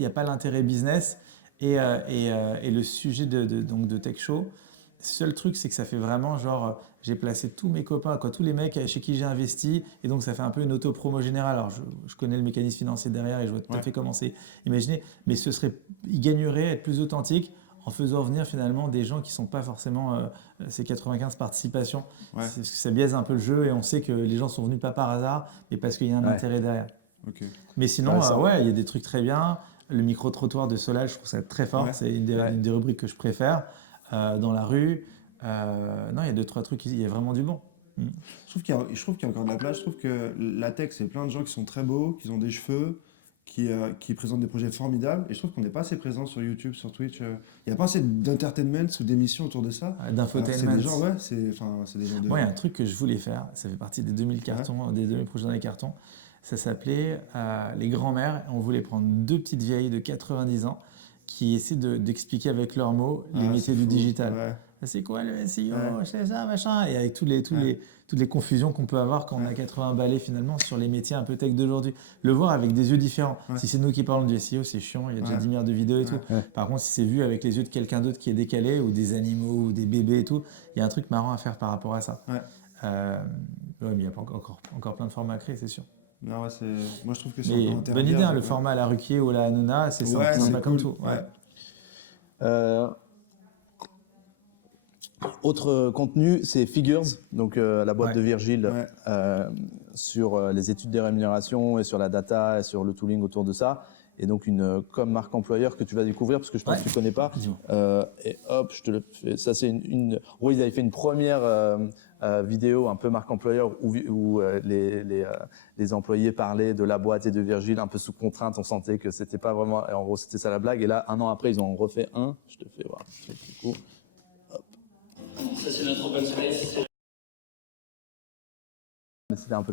y a pas l'intérêt business. Et le sujet donc de Tech Show, le seul truc, c'est que ça fait vraiment genre, j'ai placé tous mes copains, tous les mecs chez qui j'ai investi, et donc ça fait un peu une auto-promo générale. Alors je connais le mécanisme financier derrière et je vois tout à fait comment c'est imaginé, mais il gagnerait à être plus authentique en faisant venir finalement des gens qui ne sont pas forcément ces 95 participations. Parce que ça biaise un peu le jeu et on sait que les gens sont venus pas par hasard, mais parce qu'il y a un intérêt derrière. Mais sinon, il y a des trucs très bien. Le micro-trottoir de Solal, je trouve ça très fort. C'est une des rubriques que je préfère. Dans la rue, non, il y a 2-3 trucs, il y a vraiment du bon. Je trouve qu'il y a encore de la place. Je trouve que la tech, c'est plein de gens qui sont très beaux, qui ont des cheveux, qui présentent des projets formidables. Et je trouve qu'on n'est pas assez présent sur YouTube, sur Twitch. Il n'y a pas assez d'entertainment ou d'émissions autour de ça. D'infotainment. C'est des gens, c'est des gens de... Moi, il y a un truc que je voulais faire. Ça fait partie des 2000 cartons, des 2000 projets dans les cartons. Ça s'appelait Les grands-mères. On voulait prendre 2 petites vieilles de 90 ans qui essaient d'expliquer avec leurs mots les métiers du digital. C'est quoi le SEO, c'est ça, machin. Et avec toutes les confusions qu'on peut avoir quand on a 80 balais finalement sur les métiers un peu tech d'aujourd'hui. Le voir avec des yeux différents. Si c'est nous qui parlons du SEO, c'est chiant, il y a déjà 10 milliards de vidéos et tout. Par contre, si c'est vu avec les yeux de quelqu'un d'autre qui est décalé, ou des animaux, ou des bébés et tout, il y a un truc marrant à faire par rapport à ça. Mais il y a encore plein de formats à créer, c'est sûr. Non, moi je trouve que c'est Mais encore bonne idée, le format à la Ruquier ou à la Hanouna, c'est sympa comme tout. Autre contenu, c'est Figures, donc la boîte de Virgile sur les études des rémunérations et sur la data et sur le tooling autour de ça. Et donc une comme marque employeur que tu vas découvrir parce que je pense que tu ne connais pas. Et hop, je te le fais. Ça c'est ils avaient fait une première vidéo un peu marque employeur où les employés parlaient de la boîte et de Virgile un peu sous contrainte. On sentait que c'était pas vraiment. Et en gros, c'était ça la blague. Et là, 1 an après, ils en ont refait un. Je te fais voir. C'est du coup. Ça, c'est notre open space.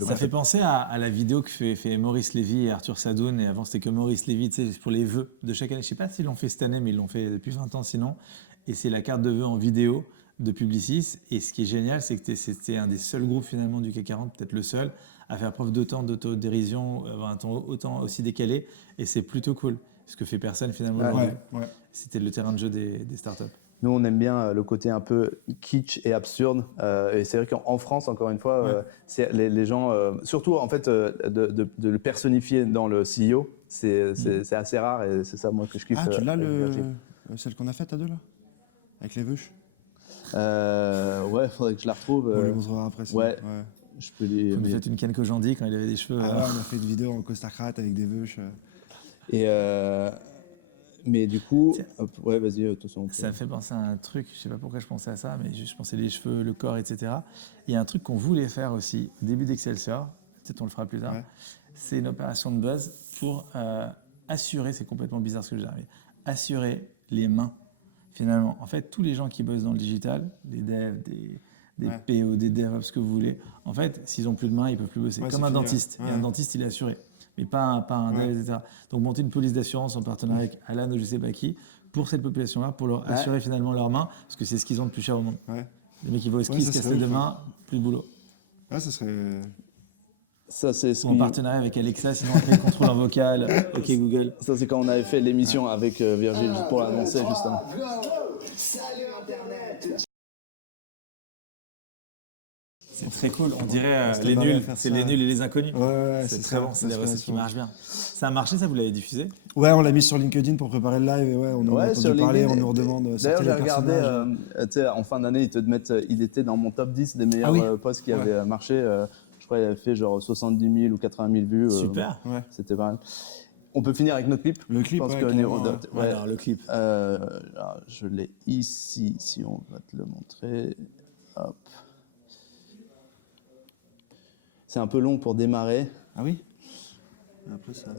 Ça fait penser à la vidéo que fait Maurice Lévy et Arthur Sadoun. Et avant, c'était que Maurice Lévy, tu sais, pour les vœux de chaque année. Je ne sais pas s'ils l'ont fait cette année, mais ils l'ont fait depuis 20 ans sinon. Et c'est la carte de vœux en vidéo de Publicis. Et ce qui est génial, c'est que c'était un des seuls groupes finalement du CAC 40, peut-être le seul, à faire preuve d'autant d'autodérision, autant aussi décalé. Et c'est plutôt cool. Ce que fait personne finalement. C'était le terrain de jeu des startups. Nous, on aime bien le côté un peu kitsch et absurde. Et c'est vrai qu'en France, encore une fois, c'est les gens, surtout en fait, de le personnifier dans le CEO, c'est assez rare et c'est ça moi que je kiffe. Ah, tu l'as celle qu'on a faite à deux là, avec les vœux. Ouais, faudrait que je la retrouve. On les montrera après. sinon. ouais. Je peux les. Vous nous faites une Ken Kojandi quand il avait des cheveux. Ah ouais, on a fait une vidéo en costard cravate avec des veuches. Et mais du coup, Tiens. hop, ouais, vas-y, de toute façon. on peut- Ça me fait penser à un truc, je sais pas pourquoi je pensais à ça, mais je pensais les cheveux, le corps, etc. Il y a un truc qu'on voulait faire aussi, au début d'Excelsior, peut-être on le fera plus tard, Ouais. c'est une opération de buzz pour assurer, c'est complètement bizarre ce que j'ai dit, assurer les mains, finalement. En fait, tous les gens qui bossent dans le digital, des devs, des Ouais. PO, des DevOps, ce que vous voulez, en fait, s'ils n'ont plus de mains, ils ne peuvent plus bosser. Ouais, Comme c'est un fini, dentiste. ouais. Et un dentiste, il est assuré. Mais pas un Ouais. dev, etc. Donc, monter une police d'assurance en partenariat avec Alan ou je ne sais pas qui, pour cette population-là, pour leur assurer finalement leurs mains, parce que c'est ce qu'ils ont de plus cher au monde. Ouais. Les mecs qui vont au ski, Ouais, ils ça se cassent serait les deux ouf, mains, plus de boulot. Ah, ça serait. Ça, c'est ce Ou en qu'on- partenariat avec Alexa, sinon après ils contrôlent en vocal. Ok Google. ça, c'est quand on avait fait l'émission avec Virgile, juste pour l'annoncer, justement. C'est très cool. On dirait C'était les marrant nuls. de faire C'est ça. les nuls et les inconnus. Ouais, C'est très bon. C'est des recettes qui marchent bien. Ça a marché, ça vous l'avez diffusé? Ouais, on l'a mis sur LinkedIn pour préparer le live et ouais, on en a Ouais, sur entendu parler, LinkedIn. on nous redemande. D'ailleurs, sortez j'ai les regardé, personnages. tu sais, en fin d'année, ils te mettent, il était dans mon top 10 des meilleurs Ah oui. posts qui Ouais. avaient marché. Je crois qu'il avait fait genre 70 000 ou 80 000 vues. Super. Ouais. C'était pas mal. On peut finir avec notre clip. Le clip, Je pense ouais, que carrément, ouais. Ouais, alors, le clip. Alors, je l'ai ici, si on va te le montrer. Hop. C'est un peu long pour démarrer. Ah oui. Après ça.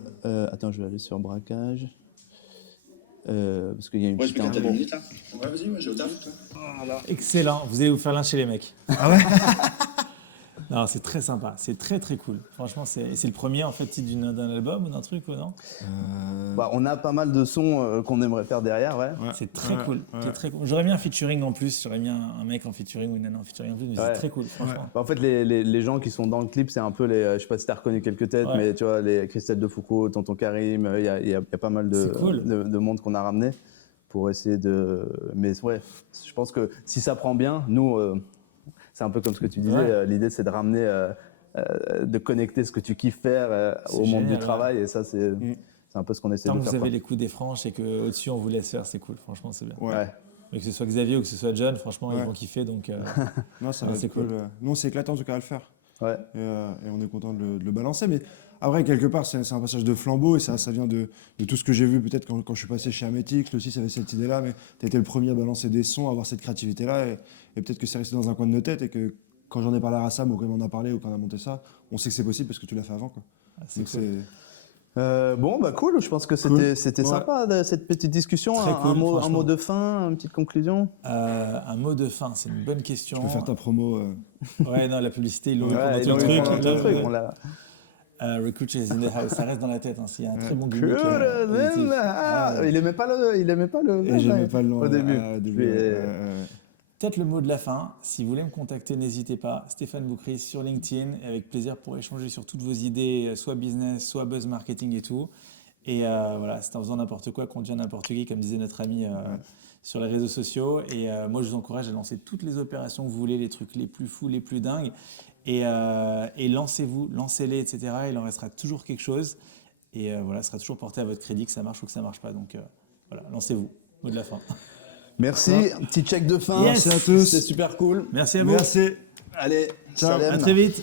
Attends, je vais aller sur braquage. Parce qu'il y a une Ouais, je petite peux t'as 2 intro. minutes là. Ouais, vas-y, ouais, j'ai au taf. Excellent. Vous allez vous faire lyncher les mecs. Ah ouais. Non, c'est très sympa. C'est très très cool. Franchement, c'est le premier en fait titre d'un album ou d'un truc ou non? Bah, on a pas mal de sons qu'on aimerait faire derrière, ouais. Ouais. C'est très Ouais, cool. ouais. C'est très cool. J'aurais mis un featuring en plus. J'aurais mis un mec en featuring ou une nana en featuring en plus. Mais Ouais. c'est très cool, franchement. Bah, en fait, les gens qui sont dans le clip, c'est un peu les. Je sais pas si tu as reconnu quelques têtes, Ouais. mais tu vois, les Christelle de Foucault, Tonton Karim, il y a pas mal C'est cool. de monde qu'on a ramené pour essayer de. Mais ouais, je pense que si ça prend bien, nous, c'est un peu comme ce que tu disais, Ouais. l'idée c'est de ramener, de connecter ce que tu kiffes faire C'est au monde génial, du travail, et ça, c'est un peu ce qu'on essaie Tant de que faire. vous avez quoi. les coups des franches et qu'au-dessus on vous laisse faire, c'est cool. Franchement, c'est bien. Ouais. Ouais. Mais que ce soit Xavier ou que ce soit John, franchement, ils Ouais. vont kiffer. Donc, Non, ça Ouais, va c'est être cool. cool. Nous, on s'est éclaté en tout cas à le faire. Ouais. Et on est content de le balancer. Mais après, quelque part, c'est un passage de flambeau et ça vient de tout ce que j'ai vu peut-être quand je suis passé chez Ametix. Lui aussi, ça avait cette idée-là, mais tu as été le premier à balancer des sons, à avoir cette créativité-là. Et peut-être que c'est resté dans un coin de nos têtes et que quand j'en ai parlé à Rassam ou quand on en a parlé ou quand on a monté ça, on sait que c'est possible parce que tu l'as fait avant. Quoi. c'est Donc cool. Bon, bah cool, je pense que Cool. c'était Ouais. sympa cette petite discussion. Très un, cool, un franchement. mot de fin, une petite conclusion. Un mot de fin, c'est une bonne question. Tu peux faire ta promo. Ouais, non, la publicité, ils l'ont eu Ouais, pendant ils tout l'ont le eu truc. pendant tout le là, truc, ouais. on l'a- Recruit is in the house, ça reste dans la tête. Hein, s'il y a un très bon gimmick. Il aimait pas le. Et j'aimais pas le nom au début. au début, Mais- Peut-être le mot de la fin. Si vous voulez me contacter, n'hésitez pas. Stéphane Boucris sur LinkedIn, et avec plaisir pour échanger sur toutes vos idées, soit business, soit buzz marketing et tout. Et voilà, c'est en faisant n'importe quoi qu'on devient n'importe qui, comme disait notre ami sur les réseaux sociaux. Et moi, je vous encourage à lancer toutes les opérations que vous voulez, les trucs les plus fous, les plus dingues. Et lancez-vous, lancez-les, etc. Il en restera toujours quelque chose. Et voilà, ce sera toujours porté à votre crédit, que ça marche ou que ça marche pas. Donc voilà, lancez-vous. Mot de la fin. Merci, un petit check de fin. Yes. Merci à tous. C'était super cool. Merci à vous. Merci. Allez, Ciao. salam. À très vite.